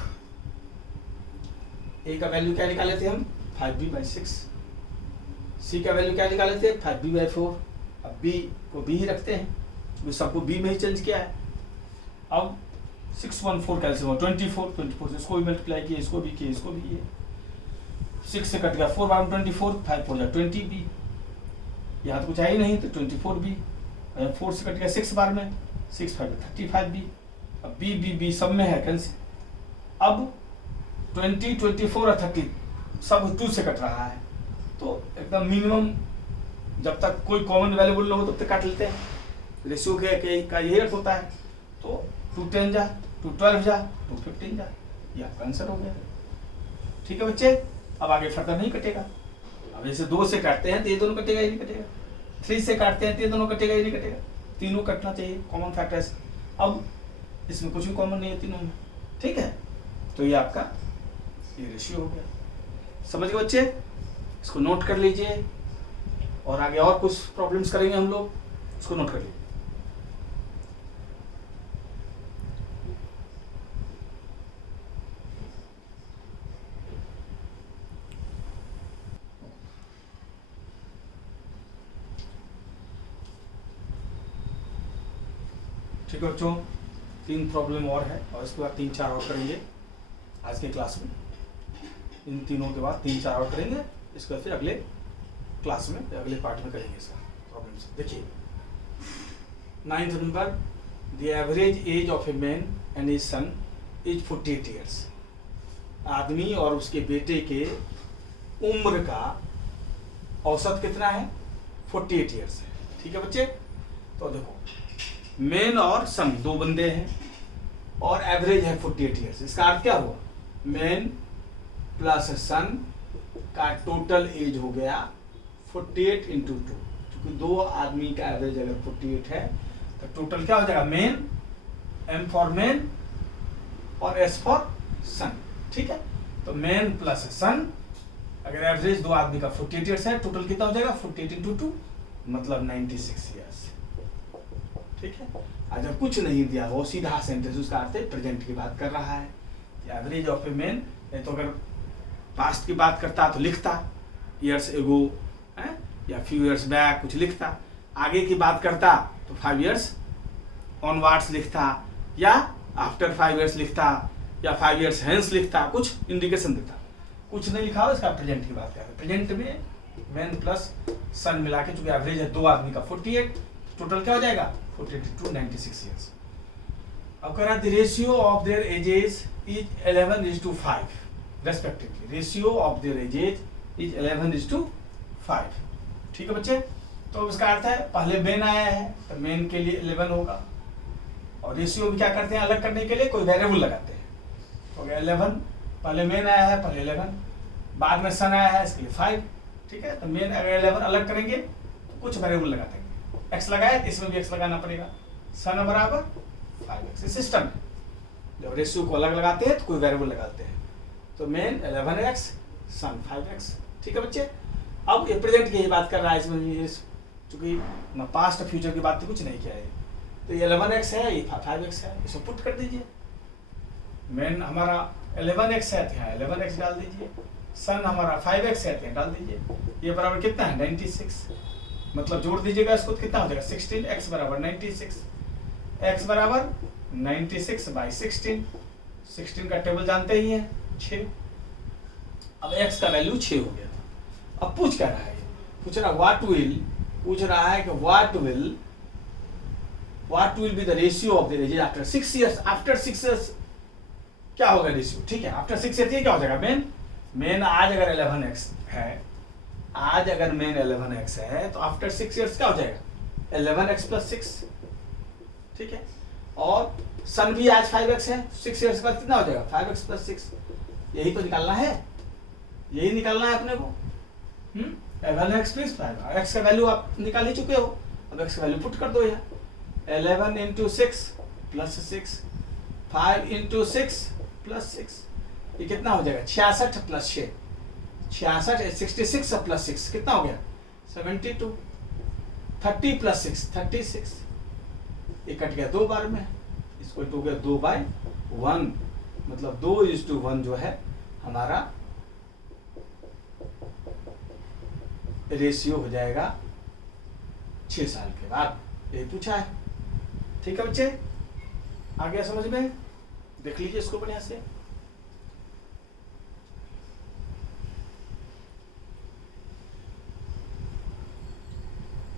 ए का वैल्यू क्या निकाले थे हम, 5b/6। सी का वैल्यू क्या निकाले थे, 5b/4। अब b को b ही रखते हैं, क्योंकि सबको b में ही चेंज किया है। अब 614 कैल्सियम हो, 24 से इसको भी मल्टीप्लाई किए, इसको भी किए, इसको भी किए, 6 से कट गया 4 बार में 24, 5 हो जाए 20b। यहाँ तो कुछ है ही नहीं, तो 24b। 4 से कट गया 6 बार में, 6 5 35b। अब b सब में है कैंसिल। अब 20, 24 और 30 सब 2 से कट रहा है, तो एकदम मिनिमम जब तक कोई कॉमन वैल्यूबल ना हो तब तक काट लेते हैं। रेशियो का यही अर्थ होता है। तो 2 10 जा, 2 12 जा, 2 15 जा, ये आपका आंसर हो गया। ठीक है बच्चे। अब आगे फर्दर नहीं कटेगा। अब जैसे 2 से काटते हैं तो ये दोनों कटेगा ही नहीं कटेगा, 3 से काटते हैं तो ये दोनों कटेगा ही नहीं कटेगा, तीनों कटना चाहिए, कॉमन फैक्टर्स। अब इसमें कुछ भी कॉमन नहीं है तीनों में, ठीक है। तो ये आपका ये रेशियो हो गया। समझ गए बच्चे, इसको नोट कर लीजिए, और आगे और कुछ प्रॉब्लम्स करेंगे हम लोग, इसको नोट कर लीजिए। ठीक है बच्चों, 3 प्रॉब्लम और है, और इसके बाद 3-4 और करेंगे आज के क्लास में। इन तीनों के बाद 3-4 और करेंगे, इसके बाद फिर अगले क्लास में, अगले पार्ट में करेंगे इसका प्रॉब्लम से। देखिए 9th number, the average age of a man and his son is 48 years. आदमी और उसके बेटे के उम्र का औसत कितना है, 48 ईयर्स है। ठीक है बच्चे। तो देखो मैन और सन 2 बंदे हैं, और एवरेज है 48 ईयर्स। इसका अर्थ क्या हुआ, मैन प्लस सन का टोटल एज हो गया 48 × 2, क्योंकि 2 आदमी का एवरेज अगर 48 है तो टोटल क्या हो जाएगा, मैन, M फॉर मैन और S फॉर सन। ठीक है। तो मैन प्लस सन, अगर एवरेज 2 आदमी का 48 ईयर्स है, टोटल कितना हो जाएगा 48 × 2, मतलब 96 ईयर्स। ठीक है। अगर कुछ नहीं दिया वो सीधा सेंटेंस, उसका अर्थ है प्रेजेंट की बात कर रहा है। एवरेज ऑफ ए मैन, तो अगर पास्ट की बात करता तो लिखता ईयर्स एगो, या फ्यू ईयर्स बैक कुछ लिखता। आगे की बात करता तो 5 ईयर्स ऑनवर्ड्स लिखता, या आफ्टर 5 ईयर्स लिखता, या 5 ईयर्स हेंस लिखता, कुछ इंडिकेशन देता। कुछ नहीं लिखा हो, इसका प्रेजेंट की बात कर रहे हैं। प्रेजेंट में मैन प्लस सन मिला के, चूंकि एवरेज है 2 आदमी का 48, टोटल क्या हो जाएगा 48 to 96 ईयर्स। अब कह रहा है ratio of their edges is 11:5 respectively. Ratio of their edges is 11:5। ठीक है बच्चे। तो इसका अर्थ है पहले मेन आया है तो मेन के लिए 11 होगा, और रेशियो भी क्या करते हैं, अलग करने के लिए कोई वेरिएबल लगाते हैं। तो 11, पहले मेन आया है पहले 11, बाद में सन आया है इसके लिए 5। ठीक है। तो मेन अगर 11 अलग करेंगे तो कुछ वेरिएबल लगा देंगे, x लगाए तो इसमें भी x लगाना पड़ेगा, सन बराबर 5x। सिस्टम है, जब रेशियो को अलग लगाते हैं तो कोई वेरिएबल लगाते हैं। तो मेन 11x, सन 5x। ठीक है बच्चे। अब ये प्रेजेंट की ही बात कर रहा है, इसमें चूंकि ना पास्ट फ्यूचर की बात तो कुछ नहीं किया है। तो ये 11x है, ये 5x है, इसको पुट कर दीजिए। मेन हमारा 11x है तो यहाँ 11x डाल दीजिए, सन हमारा 5x है तो यहाँ डाल दीजिए। ये बराबर कितना है 96, मतलब जोड़ दीजिएगा इसको तो कितना हो जाएगा 16, x बराबर 96, x बराबर 96/16। 16 का टेबल जानते ही हैं 6। अब x का वैल्यू 6 हो गया था। अब पूछ क्या रहा है, पूछ रहा पूछ रहा है कि what will be the ratio of the ages after 6 years। After 6 years क्या होगा रेशियो। ठीक है। आफ्टर 6 years ये क्या हो जाएगा, मेन आज अगर 11x है, आज अगर मेन 11x है तो आफ्टर 6 years क्या हो जाएगा 11x प्लस 6, ठीक है। और सन भी आज 5x है, 6 ईयर्स बाद कितना हो जाएगा 5x प्लस 6, यही तो निकालना है, यही निकालना है अपने को। 11x प्लस 5, x का वैल्यू आप निकाल ही चुके हो, अब x का वैल्यू पुट कर दो यहाँ। 11 इंटू 6 प्लस 6, 5 इंटू 6 प्लस 6, ये कितना हो जाएगा 66 प्लस 6, 66 66 प्लस 6 कितना हो गया 72, 30 प्लस 6 36, ये कट गया 2 बार में, इसको हो गया 2/1, मतलब 2:1 जो है हमारा रेशियो हो जाएगा 6 साल के बाद, यही पूछा है। ठीक है बच्चे, आ गया समझ में, देख लीजिए इसको बढ़िया से।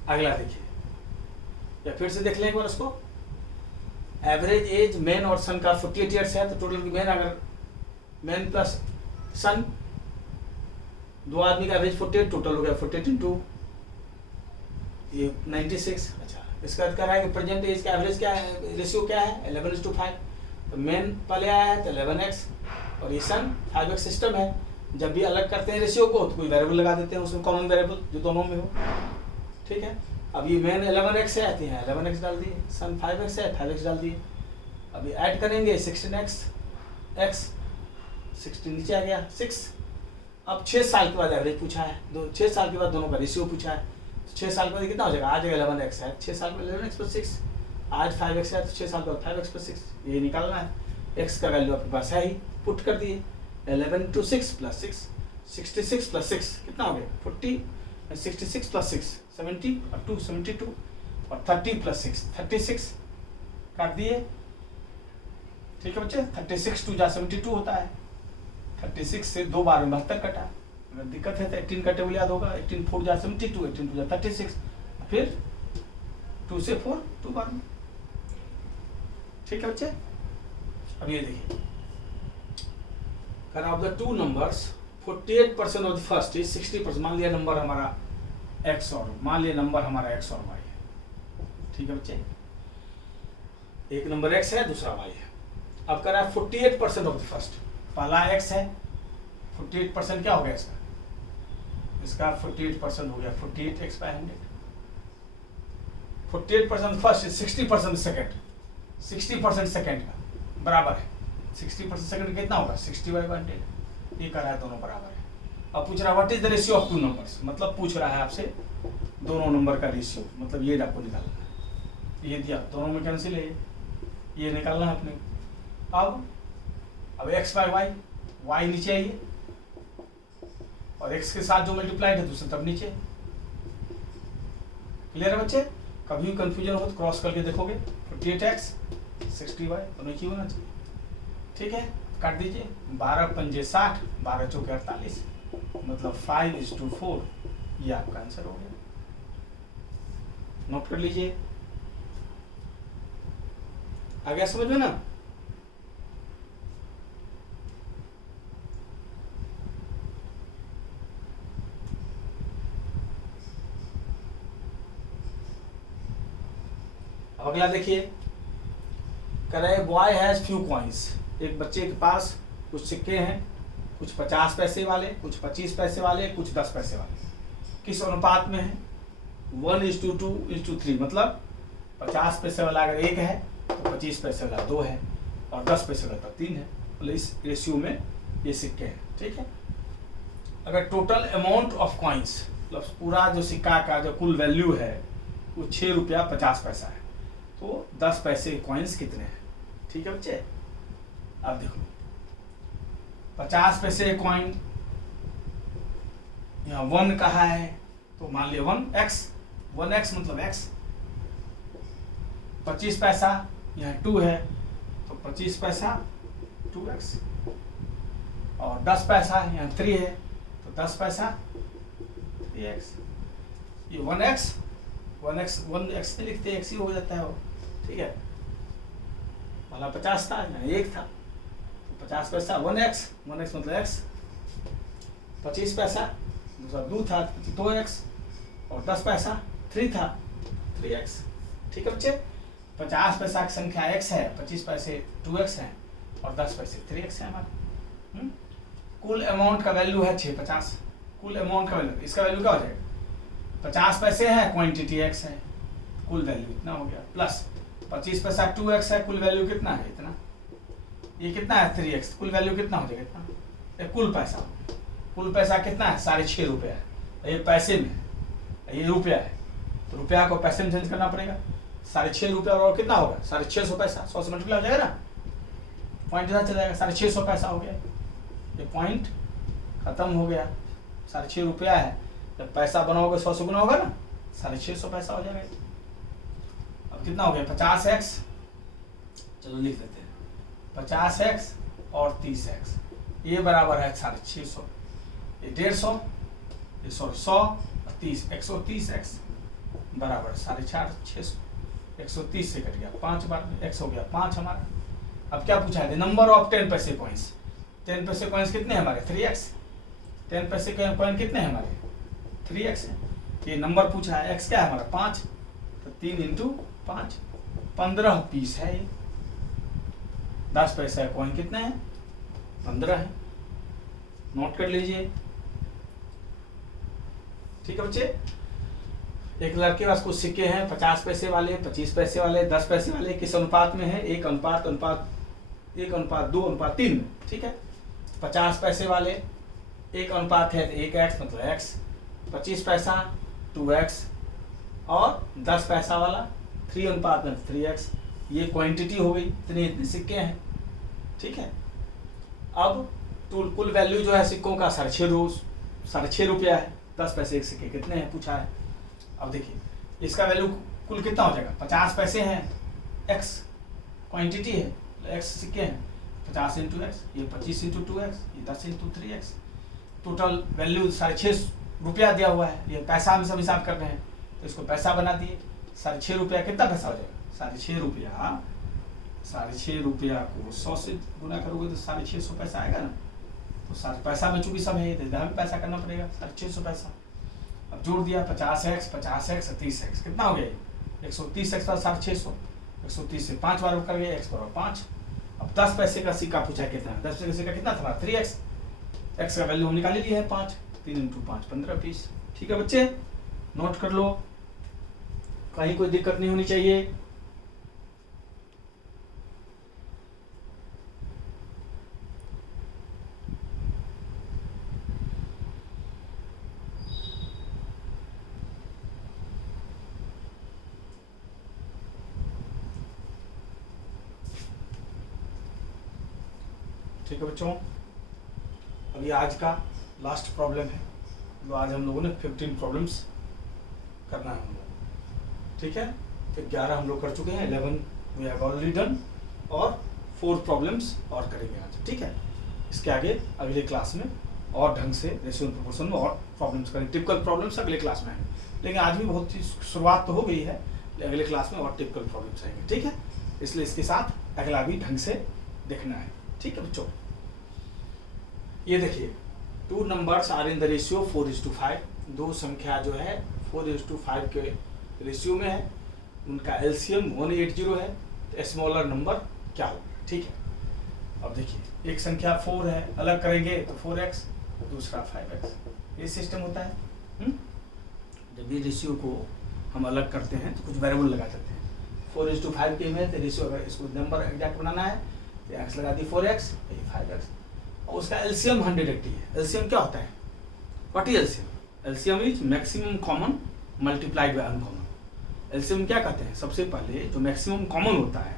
अगला देखिए, या फिर से देख लें एक बार उसको। एवरेज एज मेन और सन का 48 ईयर्स है, तो टोटल मेन, अगर मेन प्लस सन, दो आदमी का एवरेज 48, टोटल हो गया 48 इंटू ये 96। अच्छा, इसका अर्थ कर रहा है कि प्रेजेंट एज का एवरेज क्या है, रेशियो क्या है 11:5, तो मेन पहले आया है तो 11x, और ये सन 5x सिस्टम है। जब भी अलग करते हैं रेशियो को तो कोई वेरिएबल लगा देते हैं उसमें, कॉमन वेरिएबल जो दोनों में हो, ठीक है। अब ये मेन 11x है, आती है 11x डाल दिए, सन 5x है 5x डाल दिए। अभी ऐड करेंगे 16x, x 16 नीचे आ गया 6। अब 6 साल के बाद एवरेज पूछा है, 6 साल के बाद दोनों का रेशियो पूछा है, 6 साल के बाद कितना हो जाएगा, आज 11x है, 6 साल में 11x प्लस 6, आज 5x है तो 6 साल के बाद 5x प्लस 6, ये निकालना है। x का वैल्यू आपके पास है ही, पुट कर दिए, 11 इंटू 6 प्लस 6, 66 प्लस 6 कितना हो गया 40, 66 प्लस 6 70 और 2 72, और 30 प्लस 6 36 काट दिए, ठीक है बच्चे। 36 2 जा 72 होता है, 36 से 2 बार में 72 कटा, अगर दिक्कत है तो 18 का टेबल याद होगा, 18 4 जा 72, 18 2 जा 36, फिर 2 से 4 2 बार में, ठीक है बच्चे। अब ये देखिए, of the two numbers 48% of the first is 60%, मान लिया नंबर हमारा x और मान लिया नंबर हमारा x और y है, ठीक है बच्चे। एक नंबर x है, दूसरा y है। अब कह रहा है 48% ऑफ द फर्स्ट, पहला x है, 48% क्या हो गया इसका, इसका 48% हो गया 48x/100। 48% फर्स्ट, 60% सेकेंड, 60% सेकेंड का बराबर है, 60% सेकेंड कितना होगा 60/100, ये कर रहा है दोनों बराबर है। अब पूछ रहा है what is the ratio of two numbers, मतलब पूछ रहा है आपसे दोनों नंबर का रेशियो, मतलब ये आपको निकालना है, ये दिया दोनों में कैंसिल है, ये निकालना है अपने। अब x/y, y नीचे आइए, और x के साथ जो मल्टीप्लाइड है दूसरे तब नीचे। क्लियर है बच्चे, कभी भी कंफ्यूजन हो तो क्रॉस करके देखोगे, 48x 60y दोनों ही होना चाहिए, ठीक है। काट दीजिए, 12 पंजे 60, 12 चौके 48, मतलब 5:4, ये आपका आंसर हो गया। नोट कर लीजिए, आ गया समझ में ना। अगला देखिए, कह रहे बॉय हैज फ्यू कॉइन्स, एक बच्चे के पास कुछ सिक्के हैं, कुछ 50 पैसे वाले, कुछ 25 पैसे वाले, कुछ 10 पैसे वाले, किस अनुपात में है 1:2:3, मतलब 50 पैसे वाला अगर 1 है तो 25 पैसे वाला 2 है, और 10 पैसे वाला 3 है, मतलब इस रेशियो में ये सिक्के हैं, ठीक है। अगर टोटल अमाउंट ऑफ कॉइन्स, मतलब पूरा जो सिक्का का जो कुल वैल्यू है वो 6 रुपया 50 पैसा है, तो 10 पैसे के कॉइन्स कितने हैं, ठीक है बच्चे। अब देखो 50 पैसे कॉइन, यहाँ 1 कहा है तो मान लिया 1x मतलब x, 25 पैसा यहाँ 2 है तो 25 पैसा 2x, और 10 पैसा यहाँ 3 है तो 10 पैसा 3x। ये 1x नहीं लिखते, x ही हो जाता है वो, ठीक है। पहला 50 था, यहाँ 1 था, 50 पैसा 1x मतलब x, 25 पैसा दूसरा 2 था 2x, और 10 पैसा 3 था 3x। ठीक है बच्चे, 50 पैसा की संख्या x है, 25 पैसे 2x है और 10 पैसे 3x है हमारे। कुल अमाउंट का वैल्यू है 650। कुल अमाउंट का वैल्यू, इसका वैल्यू क्या हो जाएगा, 50 पैसे है, क्वांटिटी x है, कुल वैल्यू इतना हो गया, प्लस 25 पैसा 2x है, कुल वैल्यू कितना है, इतना। ये कितना है 3x, कुल वैल्यू कितना हो जाएगा, इतना। ये कुल पैसा कितना है, 6.5 रुपया है। ये पैसे में है, ये रुपया है, तो रुपया को पैसे में चेंज करना पड़ेगा। 6.5 रुपया और कितना होगा, 650 पैसा, 100 से मल्टीप्लाई हो जाएगा ना, पॉइंट इधर चला जाएगा, 650 पैसा हो गया। ये पॉइंट खत्म हो गया, 6.5 रुपया है, जब पैसा बनाओगे 100 से गुना होगा ना, 650 पैसा हो जाएगा। अब कितना हो गया 50x, चलो लिख देते हैं 50x और 30x, ये बराबर है 650, ये 150, ये 100 और 30, 130x बराबर 450, 130 से कट गया 5 बार, x हो गया 5 हमारा। अब क्या पूछा है, नंबर ऑफ 10 पैसे कॉइन्स। 10 पैसे कॉइन्स कितने हैं हमारे, 3x। 10 पैसे कॉइन कितने हैं हमारे, 3x है। ये नंबर पूछा है, x क्या है हमारा 5, तो 3 × 5 15 पीस है ये। 10 पैसे कॉइन कितने हैं, 15 है, नोट कर लीजिए। ठीक है बच्चे, एक लड़के के पास कुछ सिक्के हैं, 50 पैसे वाले, 25 पैसे वाले, 10 पैसे वाले, किस अनुपात में है, 1:2:3 में। ठीक है, 50 पैसे वाले 1 अनुपात है 1x मतलब x, 25 पैसा 2x और 10 पैसा वाला 3 अनुपात में 3x। ये क्वांटिटी हो गई, इतने सिक्के हैं। ठीक है, अब कुल वैल्यू जो है सिक्कों का 6.5 रुपया है। 10 पैसे एक सिक्के कितने हैं पूछा है। अब देखिए इसका वैल्यू कुल कितना हो जाएगा, 50 पैसे हैं, x क्वांटिटी है, x सिक्के हैं, 50 × x, ये 25 × 2x, ये 10 × 3x। टोटल वैल्यू 6.5 रुपया दिया हुआ है, ये पैसा हम सब हिसाब कर रहे हैं, तो इसको पैसा बना दिए। 6.5 रुपया कितना पैसा हो जाएगा, 6.5 रुपया को 100 से गुना करोगे तो 650 पैसा आएगा ना। तो पैसा में चूंकि सब है, तो इधर भी पैसा करना पड़ेगा, 650 पैसा। अब जोड़ दिया 50x और 30x, कितना हो गया 130x पर 650, 130 से 5 बार कर गए, x बराबर 5। अब 10 पैसे का सिक्का पूछा कितना, 10 पैसे का सिक्का कितना था 3x, x का वैल्यू हम निकाल लिया है 5, 3 × 5 15 पीस। ठीक है बच्चे, नोट कर लो, कहीं कोई दिक्कत नहीं होनी चाहिए। ठीक है बच्चों, अभी आज का लास्ट प्रॉब्लम है, जो आज हम लोगों ने 15 प्रॉब्लम्स करना है हम लोग। ठीक है, तो 11 हम लोग कर चुके हैं, 11 वी हैव ऑलरेडी डन, और 4 प्रॉब्लम्स और करेंगे आज। ठीक है, इसके आगे अगले क्लास में और ढंग से रेशियो एंड प्रोपोर्शन में और प्रॉब्लम्स करेंगे। टिपिकल प्रॉब्लम्स अगले क्लास में आएंगे, लेकिन आज भी बहुत ही शुरुआत तो हो गई है, अगले क्लास में और टिपिकल प्रॉब्लम्स आएंगे। ठीक है, इसलिए इसके साथ अगला भी ढंग से देखना है। ठीक है बच्चों, ये देखिए 2 numbers are in the ratio 4:5। दो संख्या जो है 4:5 के रेशियो में है, उनका एलसीएम 180 है, तो स्मॉलर नंबर क्या होगा। ठीक है, अब देखिए एक संख्या 4 है, अलग करेंगे तो 4x, दूसरा 5x, ये सिस्टम होता है। जब ये रेशियो को हम अलग करते हैं तो कुछ वेरिएबल लगा देते हैं। 4:5 के में तो रेशियो, अगर इसको नंबर एग्जैक्ट बनाना है तो x लगा दी 4x, ये 5x, और उसका एलसीएम 180 है। एलसीएम क्या होता है, what is LCM? LCM is maximum common multiplied by uncommon. LCM क्या कहते हैं, सबसे पहले जो मैक्सिमम कॉमन होता है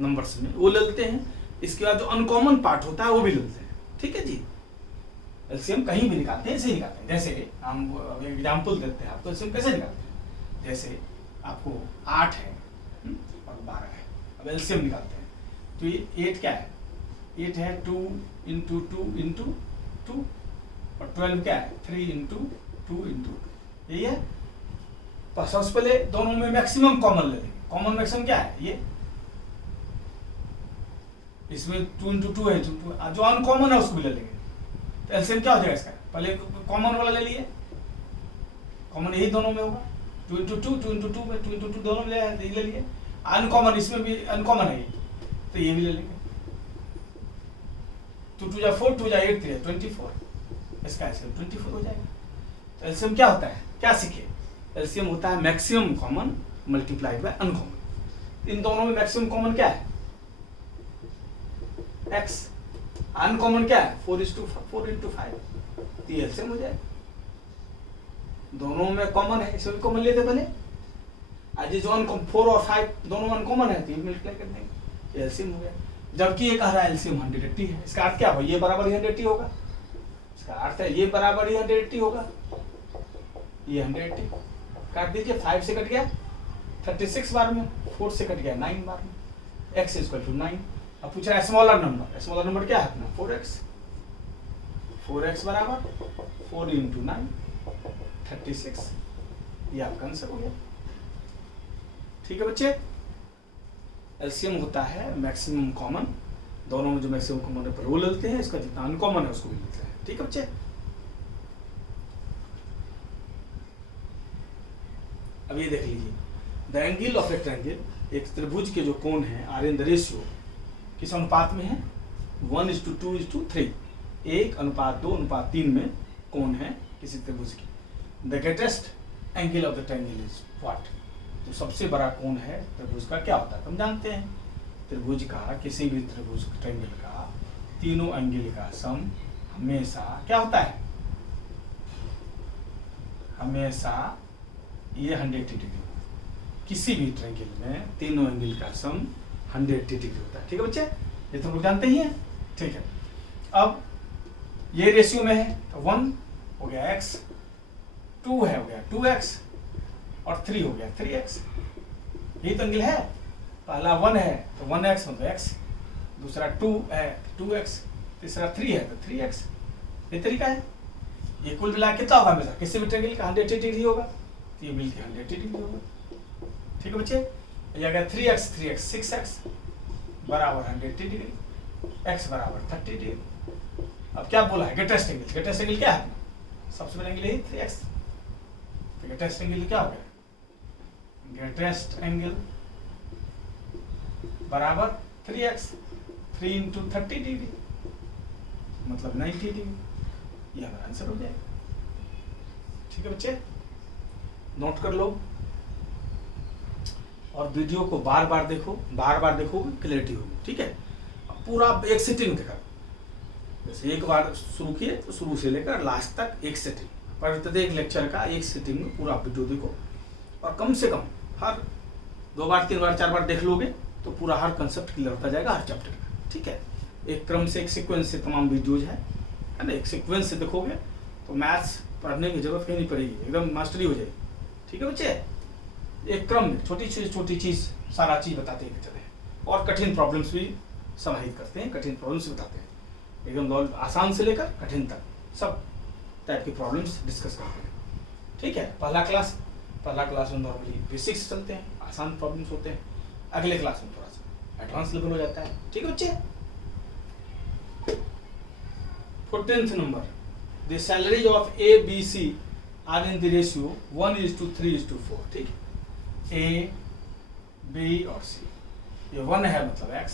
नंबर्स में वो ले लेते हैं, इसके बाद जो अनकॉमन पार्ट होता है वो भी ले लेते हैं। ठीक है जी, एलसीएम कहीं भी निकालते हैं, ऐसे ही निकालते हैं। जैसे हम एग्जाम्पल देते हैं आपको, एलसीएम कैसे निकालते हैं, जैसे आपको 8 है और 12 है, अब एलसीएम निकालते हैं तो ये 8 क्या है, 8 है 2 × 2 × 2, और 12 क्या है 3 × 2 × 2, यही है। सबसे पहले दोनों में मैक्सिमम कॉमन ले लेंगे। कॉमन मैक्सिमम क्या है, ये इसमें 2 × 2 है, जो अनकॉमन है उसको भी ले लेंगे। तो एलसीएम क्या हो जाएगा इसका, पहले कॉमन वाला ले लिए, कॉमन यही दोनों में होगा, 2 इंटू टू, 2 इंटू टू में 2 इंटू टू दोनों में ले लिए। अनकॉमन इसमें भी अनकॉमन है तो ये भी ले लेंगे। 2 2 जा 4, 2 जा 8 3 24, इसका एलसीएम 24 हो जाएगा। तो एलसीएम क्या होता है, क्या सीखे, एलसीएम होता है maximum common multiplied by uncommon. इन दोनों में मैक्सिमम कॉमन क्या है, x, अनकॉमन क्या है 4 इंटू 5, तो ये एलसीएम हो जाएगा। दोनों में कॉमन है, इसमें कॉमन लेते पहले, आज जो 4 और 5 दोनों अनकॉमन है तो ये मल्टीप्लाई कर देंगे, एलसीएम हो गया। जबकि ये कह रहा है एलसीएम 180 है, इसका अर्थ क्या होगा, ये बराबर ही 180 होगा। इसका अर्थ है ये बराबर ही 180 होगा, ये 180 काट दीजिए, 5 से कट गया 36 बार में, 4 से कट गया 9 बार में, x इक्वल टू 9। अब पूछ रहा है स्मॉलर नंबर, स्मॉलर नंबर क्या है अपना 4x, 4x बराबर 4 इंटू 9 36, ये आपका आंसर हो गया। ठीक है बच्चे, एलसीएम होता है मैक्सिमम कॉमन, दोनों में जो मैक्सिमम कॉमन है वो लेते हैं, इसका जितना अनकॉमन है उसको भी लेते हैं। ठीक है बच्चे, अब ये देख लीजिए, the angle of A triangle, एक त्रिभुज के जो कोण है आर इन द रेशियो किस अनुपात में है, 1:2:3, 1:2:3 में कोण है किसी त्रिभुज की। The greatest angle of the triangle is what, तो सबसे बड़ा कोण है त्रिभुज का क्या होता है, हम जानते हैं त्रिभुज का, किसी भी त्रिभुज ट्रायंगल का तीनों एंगल का सम हमेशा क्या होता है, हमेशा ये 180 डिग्री, किसी भी ट्रायंगल में तीनों एंगल का सम 180 डिग्री होता है। ठीक है बच्चे, ये तो लोग जानते ही हैं। ठीक है, अब ये रेशियो में है तो 1 हो गया x, 2 है हो गया 2x और 3 हो गया 3x, यही तो एंगल है। पहला 1 है तो 1x मतलब x, दूसरा 2 है 2x, तीसरा 3 है तो 3x, ये तरीका है। ये कुल मिला कितना होगा हमेशा, किसी भी ट्रायंगल का 180 डिग्री होगा, ये मिलकर 180 डिग्री होगा। ठीक है बच्चे, ये अगर 3x 6x बराबर 180 डिग्री, x बराबर 30 डिग्री। अब क्या बोला है, ग्रेटेस्ट एंगल, ग्रेटेस्ट एंगल क्या है, सबसे बड़ा एंगल है 3x, तो ग्रेटेस्ट एंगल क्या हो गया, ग्रेटेस्ट एंगल बराबर 3x, 3 इंटू 30 डिग्री मतलब 90 डिग्री, ये हमारा आंसर हो जाएगा। ठीक है बच्चे, नोट कर लो और वीडियो को बार बार देखो, बार बार देखोगे क्लैरिटी होगी। ठीक है, अब पूरा एक सिटिंग देखा, जैसे एक बार शुरू किए तो शुरू से लेकर लास्ट तक एक सिटिंग, पर प्रत्येक लेक्चर का एक सिटिंग में पूरा वीडियो देखो, और कम से कम हर 2 बार 3 बार 4 बार देख लोगे तो पूरा हर कंसेप्ट क्लियर होता जाएगा हर चैप्टर का। ठीक है, एक क्रम से एक सीक्वेंस से तमाम वीडियोज है ना, एक सीक्वेंस से देखोगे तो मैथ्स पढ़ने की जरूरत कहीं नहीं पड़ेगी, एकदम मास्टरी हो जाएगी। ठीक है बच्चे, एक क्रम में छोटी चीज सारा चीज बताते हैं चले, और कठिन प्रॉब्लम्स भी समाहित करते हैं, कठिन प्रॉब्लम्स बताते हैं, एकदम आसान से लेकर कठिन तक सब टाइप की प्रॉब्लम्स डिस्कस करते हैं। ठीक है, पहला क्लास में नॉर्मली बेसिक्स चलते हैं, आसान प्रॉब्लम्स होते हैं, अगले क्लास में थोड़ा सा एडवांस लेवल हो जाता है। ठीक है बच्चे, 14th number, the salaries of A B C are in the ratio 1:3:4। ठीक है, ए बी और सी, ये 1 है मतलब x,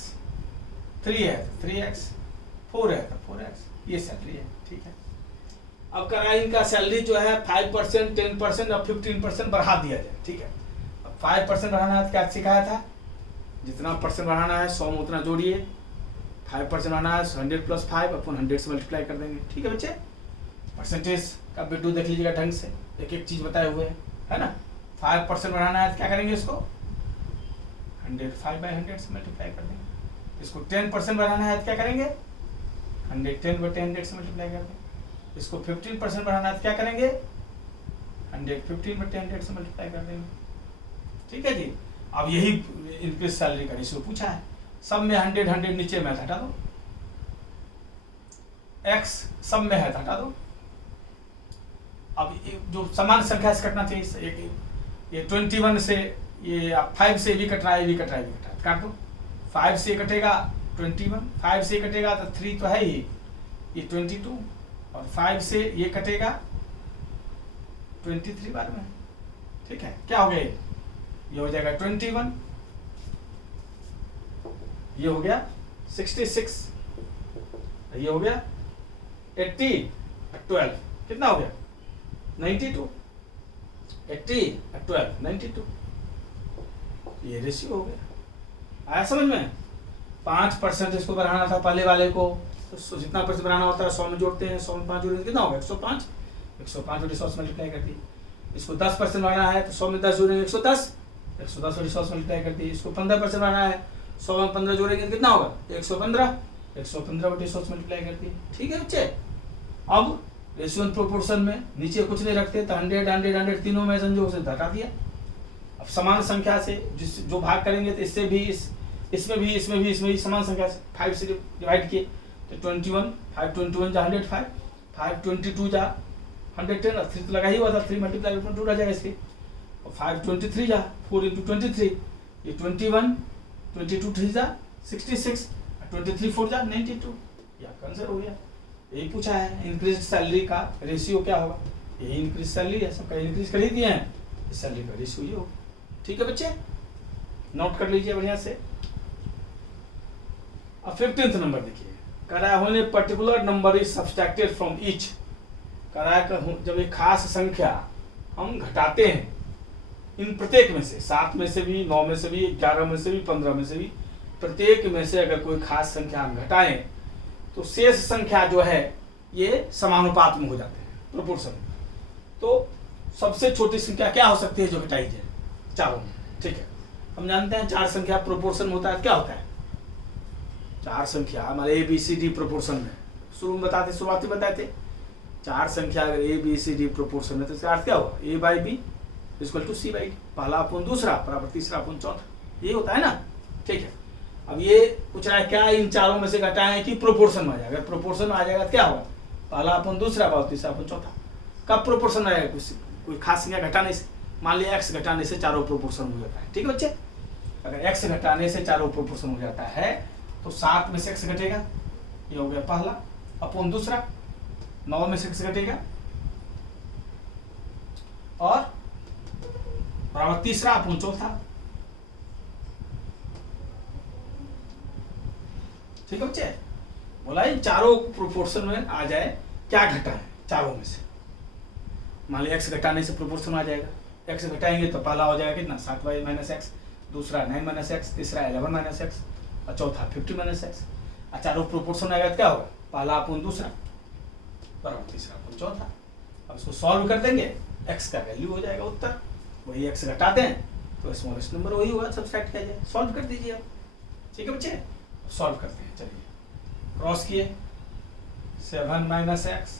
3 है तो 3x, 4 है तो 4x, ये सैलरी है। ठीक है, अब करा इनका सैलरी जो है 5%, 10% और 15% बढ़ा दिया जाए। ठीक है, अब 5% बढ़ाना है तो क्या सिखाया था, जितना परसेंट बढ़ाना है 100 में उतना जोड़िए, 5% बढ़ाना है 100 + 5 अपन 100 से मल्टीप्लाई कर देंगे। ठीक है बच्चे, परसेंटेज का वीडियो देख लीजिएगा ढंग से, एक एक चीज बताए हुए हैं, है ना। 5% बढ़ाना है तो क्या करेंगे, इसको 105/100 से मल्टीप्लाई कर देंगे। इसको 10% बढ़ाना है तो क्या करेंगे, 110/100 से मल्टीप्लाई कर देंगे। इसको 15% बढ़ाना है तो क्या करेंगे, 115/100 से मल्टीप्लाई कर देंगे। ठीक है जी, अब यही इंक्रीज सैलरी का रेशियो पूछा है, सब में 100 नीचे में हटा दो, x सब में है हटा दो। अब जो समान संख्या से कटना चाहिए, ये 21 से ये 5 से भी कट रहा है, ये भी कट रहा है, काट दो। 5 से कटेगा 21, 5 से कटेगा तो 3 तो है ही, ये 22, और 5 से ये कटेगा 23 बार में। ठीक है, क्या हो गया ये हो जाएगा 21, ये हो गया 66, ये हो गया 80, 12 कितना हो गया 92, 80 12 92, ये रेशियो हो गया। आया समझ में? 5% इसको बढ़ाना था पहले वाले को, तो जितना परसेंट बढ़ाना होता है 100 में जोड़ते हैं, 100 में 5 जोड़ेंगे कितना होगा 105, 105 बटे 100 से मल्टीप्लाई करती है। इसको 10% बढ़ाना है तो 100 में 10 जोड़ेंगे 110, 110 बटे 100 से मल्टीप्लाई करती है। इसको 15% बढ़ाना है 100 में 15 जोड़ेंगे तो कितना होगा 115, 115 बटे 100 से मल्टीप्लाई करती है। ठीक है बच्चे, अब रेशियो एंड प्रोपोर्शन में नीचे कुछ नहीं रखते तो 100 100 100 तीनों में संयोग से घटा दिया। अब समान संख्या से जो भाग करेंगे तो इससे भी इसमें भी समान संख्या से 5 से डिवाइड किए तो 21, 5 21 जा 105, 5 22 जा 110, और 3 तो लगा ही हुआ था, 3 मल्टीप्लाई 22 रह जाएगा इसके, और 5 23 जा 4 इंटू 23, ये 21, 22 3 जा 66, 23 4 जा 92, ये आपका आंसर हो गया। यही पूछा है इंक्रीज सैलरी का रेशियो क्या होगा, यही इंक्रीज सैलरी है, सबका इंक्रीज कर ही दिए हैं, इस सैलरी का रेशियो ये होगा। ठीक है बच्चे, नोट कर लीजिए बढ़िया से। अब 15th नंबर देखिए, कराया होने particular number is subtracted from each, कराया जब एक खास संख्या हम घटाते हैं इन प्रत्येक में से, 7 में से भी, 9 में से भी, 11 में से भी, 15 में से भी, प्रत्येक में से अगर कोई खास संख्या हम घटाएं तो शेष संख्या जो है ये समानुपात में हो जाते हैं, प्रोपोर्शन। तो सबसे छोटी संख्या क्या हो सकती है जो घटाई जाए चारों में? ठीक है, हम जानते हैं 4 संख्या प्रोपोर्शन होता है, क्या होता है 4 संख्या हमारे ABCD प्रोपोर्शन में शुरू में बताते, शुरुआती बताए थे 4 संख्या अगर ABCD प्रोपोर्शन में तो इसका अर्थ क्या होगा A/B इक्वल टू C/D, पहला अपन दूसरा बराबर तीसरा अपन चौथा, ये होता है ना। ठीक है, अब ये पूछ रहा है क्या इन चारों में से घटाएं कि प्रोपोर्शन में आ जाएगा, प्रोपोर्शन में आ जाएगा क्या होगा पहला अपन दूसरा बराबर तीसरा अपन चौथा। कब प्रोपोर्शन में आएगा? कोई खास संख्या घटाने से, मान लिया x घटाने से चारों प्रोपोर्शन हो जाता है। ठीक है बच्चे, अगर x घटाने से चारों प्रोपोर्शन हो जाता है तो 7 में से x घटेगा, ये हो गया पहला अपन दूसरा, 9 में से x घटेगा और बराबर तीसरा अपन चौथा। ठीक है बच्चे, बोला इन चारों प्रोपोर्शन में आ जाए क्या घटा है चारों में से, मान लिया x घटाने से प्रोपोर्शन आ जाएगा, x घटाएंगे तो पहला हो जाएगा कितना 7y माइनस एक्स, दूसरा 9 माइनस एक्स, तीसरा 11 माइनस एक्स और चौथा 50 माइनस एक्स। चारों प्रोपोर्शन आएगा तो क्या होगा पहला अपन दूसरा बराबर तीसरा अपन चौथा। अब इसको सॉल्व कर देंगे, x का वैल्यू हो जाएगा उत्तर, वही x घटाते हैं तो स्मॉलेस्ट नंबर वही होगा, सब्ट्रैक्ट किया जाए, सॉल्व कर दीजिए आप। ठीक है बच्चे, सॉल्व करते हैं, चलिए क्रॉस किए 7 minus x,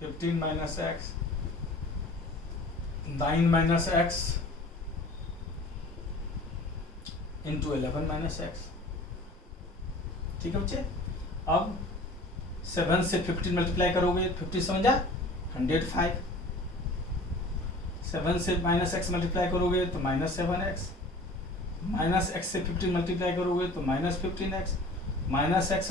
15 minus x, 9 minus x into 11 minus x. ठीक है बच्चे, अब 7 से 15 मल्टीप्लाई करोगे, 50 समझा 105, 7 से माइनस एक्स मल्टीप्लाई करोगे तो माइनस 7x, माइनस एक्स से 15 मल्टीप्लाई करोगे तो minus 15x, minus x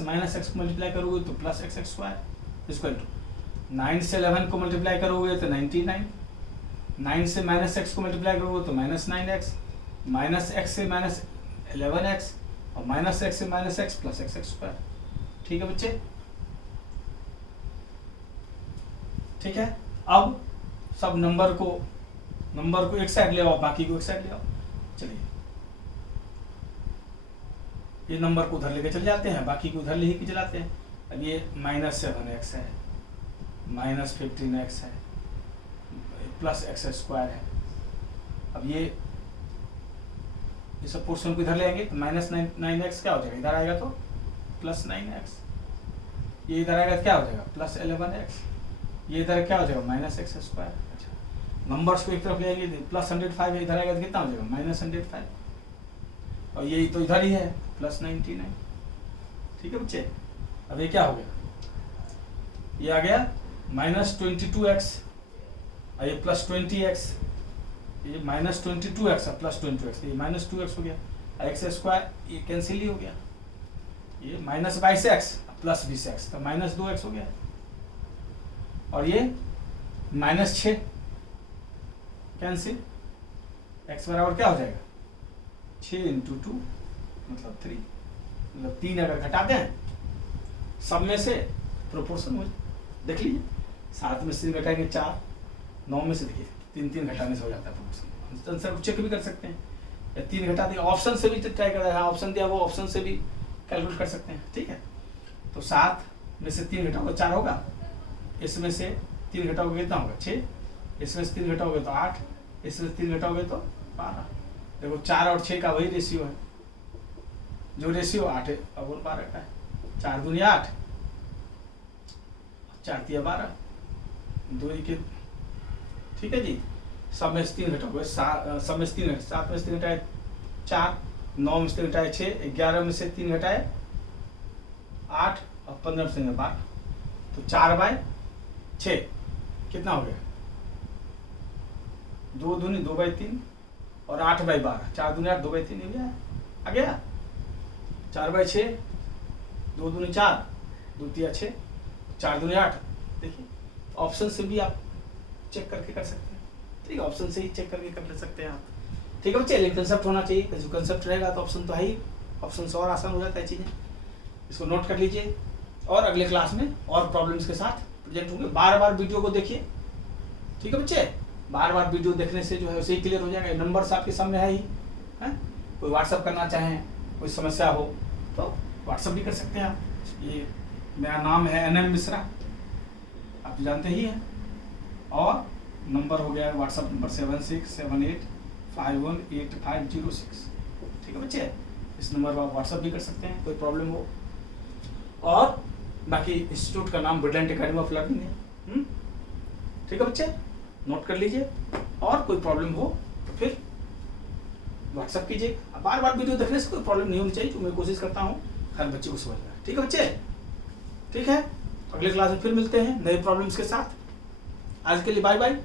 multiply करोगे तो plus X square equal to 9 से 11 को मल्टीप्लाई करोगे तो 99, 9 से माइनस एक्स को मल्टीप्लाई करोगे तो माइनस 9x, माइनस एक्स से माइनस 11x और माइनस एक्स से minus x plus X square. ठीक है बच्चे, ठीक है। अब सब नंबर को एक साइड ले आओ, बाकी को एक साइड ले आओ। चलिए ये नंबर को उधर लेके चले जाते हैं, बाकी को उधर लेके चलाते हैं। अब ये माइनस 7x है, माइनस 15x है, प्लस एक्स स्क्वायर है। अब ये सब पोर्शन को इधर ले आएंगे तो माइनस 9x क्या हो जाएगा, इधर आएगा तो प्लस 9x, ये इधर आएगा तो क्या हो जाएगा प्लस 11x, ये इधर क्या हो जाएगा माइनस एक्स स्क्वायर। अच्छा, नंबर्स को एक तरफ ले आएंगे, प्लस 105 है, इधर आएगा तो कितना हो जाएगा माइनस 105, और ये तो इधर ही है प्लस 99। ठीक है बच्चे, अब ये क्या हो गया, ये आ गया माइनस 22x और ये प्लस 20x, ये माइनस 22x और प्लस 20x, ये माइनस 2x हो गया, एक्स स्क्वायर ये कैंसिल ही हो गया, ये माइनस 22x प्लस 20x तो माइनस 2x हो गया, और ये माइनस 6 कैंसिल, x बराबर क्या हो जाएगा 6 इंटू 2 मतलब 3, मतलब 3 अगर घटाते हैं सब में से प्रोपोर्शन हो, देख लीजिए 7 में से घटाएंगे 4, 9 में से देखिए 3 घटाने से हो जाता है प्रोपोर्शन। आंसर को चेक भी कर सकते हैं, या 3 घटा देंगे, ऑप्शन से भी ट्राई कर रहे हैं, ऑप्शन दिया वो ऑप्शन से भी कैलकुलेट कर सकते हैं, ठीक है। तो 7 में से 3 घटाओगे 4 होगा, इसमें से 3 घटाओगे कितना होगा 6, इसमें से 3 घटाओगे तो 8, इसमें से 3 घटाओगे तो 12। देखो 4 और 6 का वही रेशियो है, जो रेशियो 8 है अब 12 का है, 4 दूनी 8, 4 तिया 12, 2 के, ठीक है जी। सब में से 3 घटाओगे, सब में से 3 7 में से 3 घटाए 4, 9 में से 3 घटाए 6, 11 में से 3 घटाए 8 और 15 में से 12, तो 4/6 कितना हो गया 2 दूनी 2/3 और 8/12, 4 दूनी 8, 2/3 हो गया, आ गया 4/6, 2 दूनी 4, 2 तिया 6, 4 दूनी 8। देखिए ऑप्शन से भी आप चेक करके कर सकते हैं, ठीक है, ऑप्शन से ही चेक करके कर ले सकते हैं आप, ठीक है बच्चे। लेकिन कंसेप्ट होना चाहिए, जो कंसेप्ट रहेगा तो ऑप्शन तो है ही, ऑप्शन से और आसान हो जाता है चीज़ें, इसको नोट कर लीजिए। और अगले क्लास में और प्रॉब्लम्स के साथ प्रेजेंट होंगे, बार बार वीडियो को देखिए, ठीक है बच्चे, बार बार वीडियो देखने से जो है उसे ही क्लियर हो जाएगा। नंबर्स आपके सामने है ही, है कोई व्हाट्सअप करना चाहें, कोई समस्या हो तो व्हाट्सअप भी कर सकते हैं आप। ये मेरा नाम है NM मिश्रा, आप जानते ही हैं, और नंबर हो गया व्हाट्सअप नंबर 7678518506, ठीक है बच्चे, इस नंबर पर आप व्हाट्सअप भी कर सकते हैं कोई प्रॉब्लम हो। और बाकी इंस्टीट्यूट का नाम ब्रिलियंट एकेडमी ऑफ लर्निंग है, ठीक है बच्चे, नोट कर लीजिए। और कोई प्रॉब्लम हो तो फिर व्हाट्सअप कीजिए, बार बार वीडियो देखने से कोई प्रॉब्लम नहीं होनी चाहिए, तो मैं कोशिश करता हूँ हर बच्चे को समझना, ठीक है बच्चे, ठीक है। अगले क्लास में फिर मिलते हैं नए प्रॉब्लम्स के साथ, आज के लिए बाय बाय।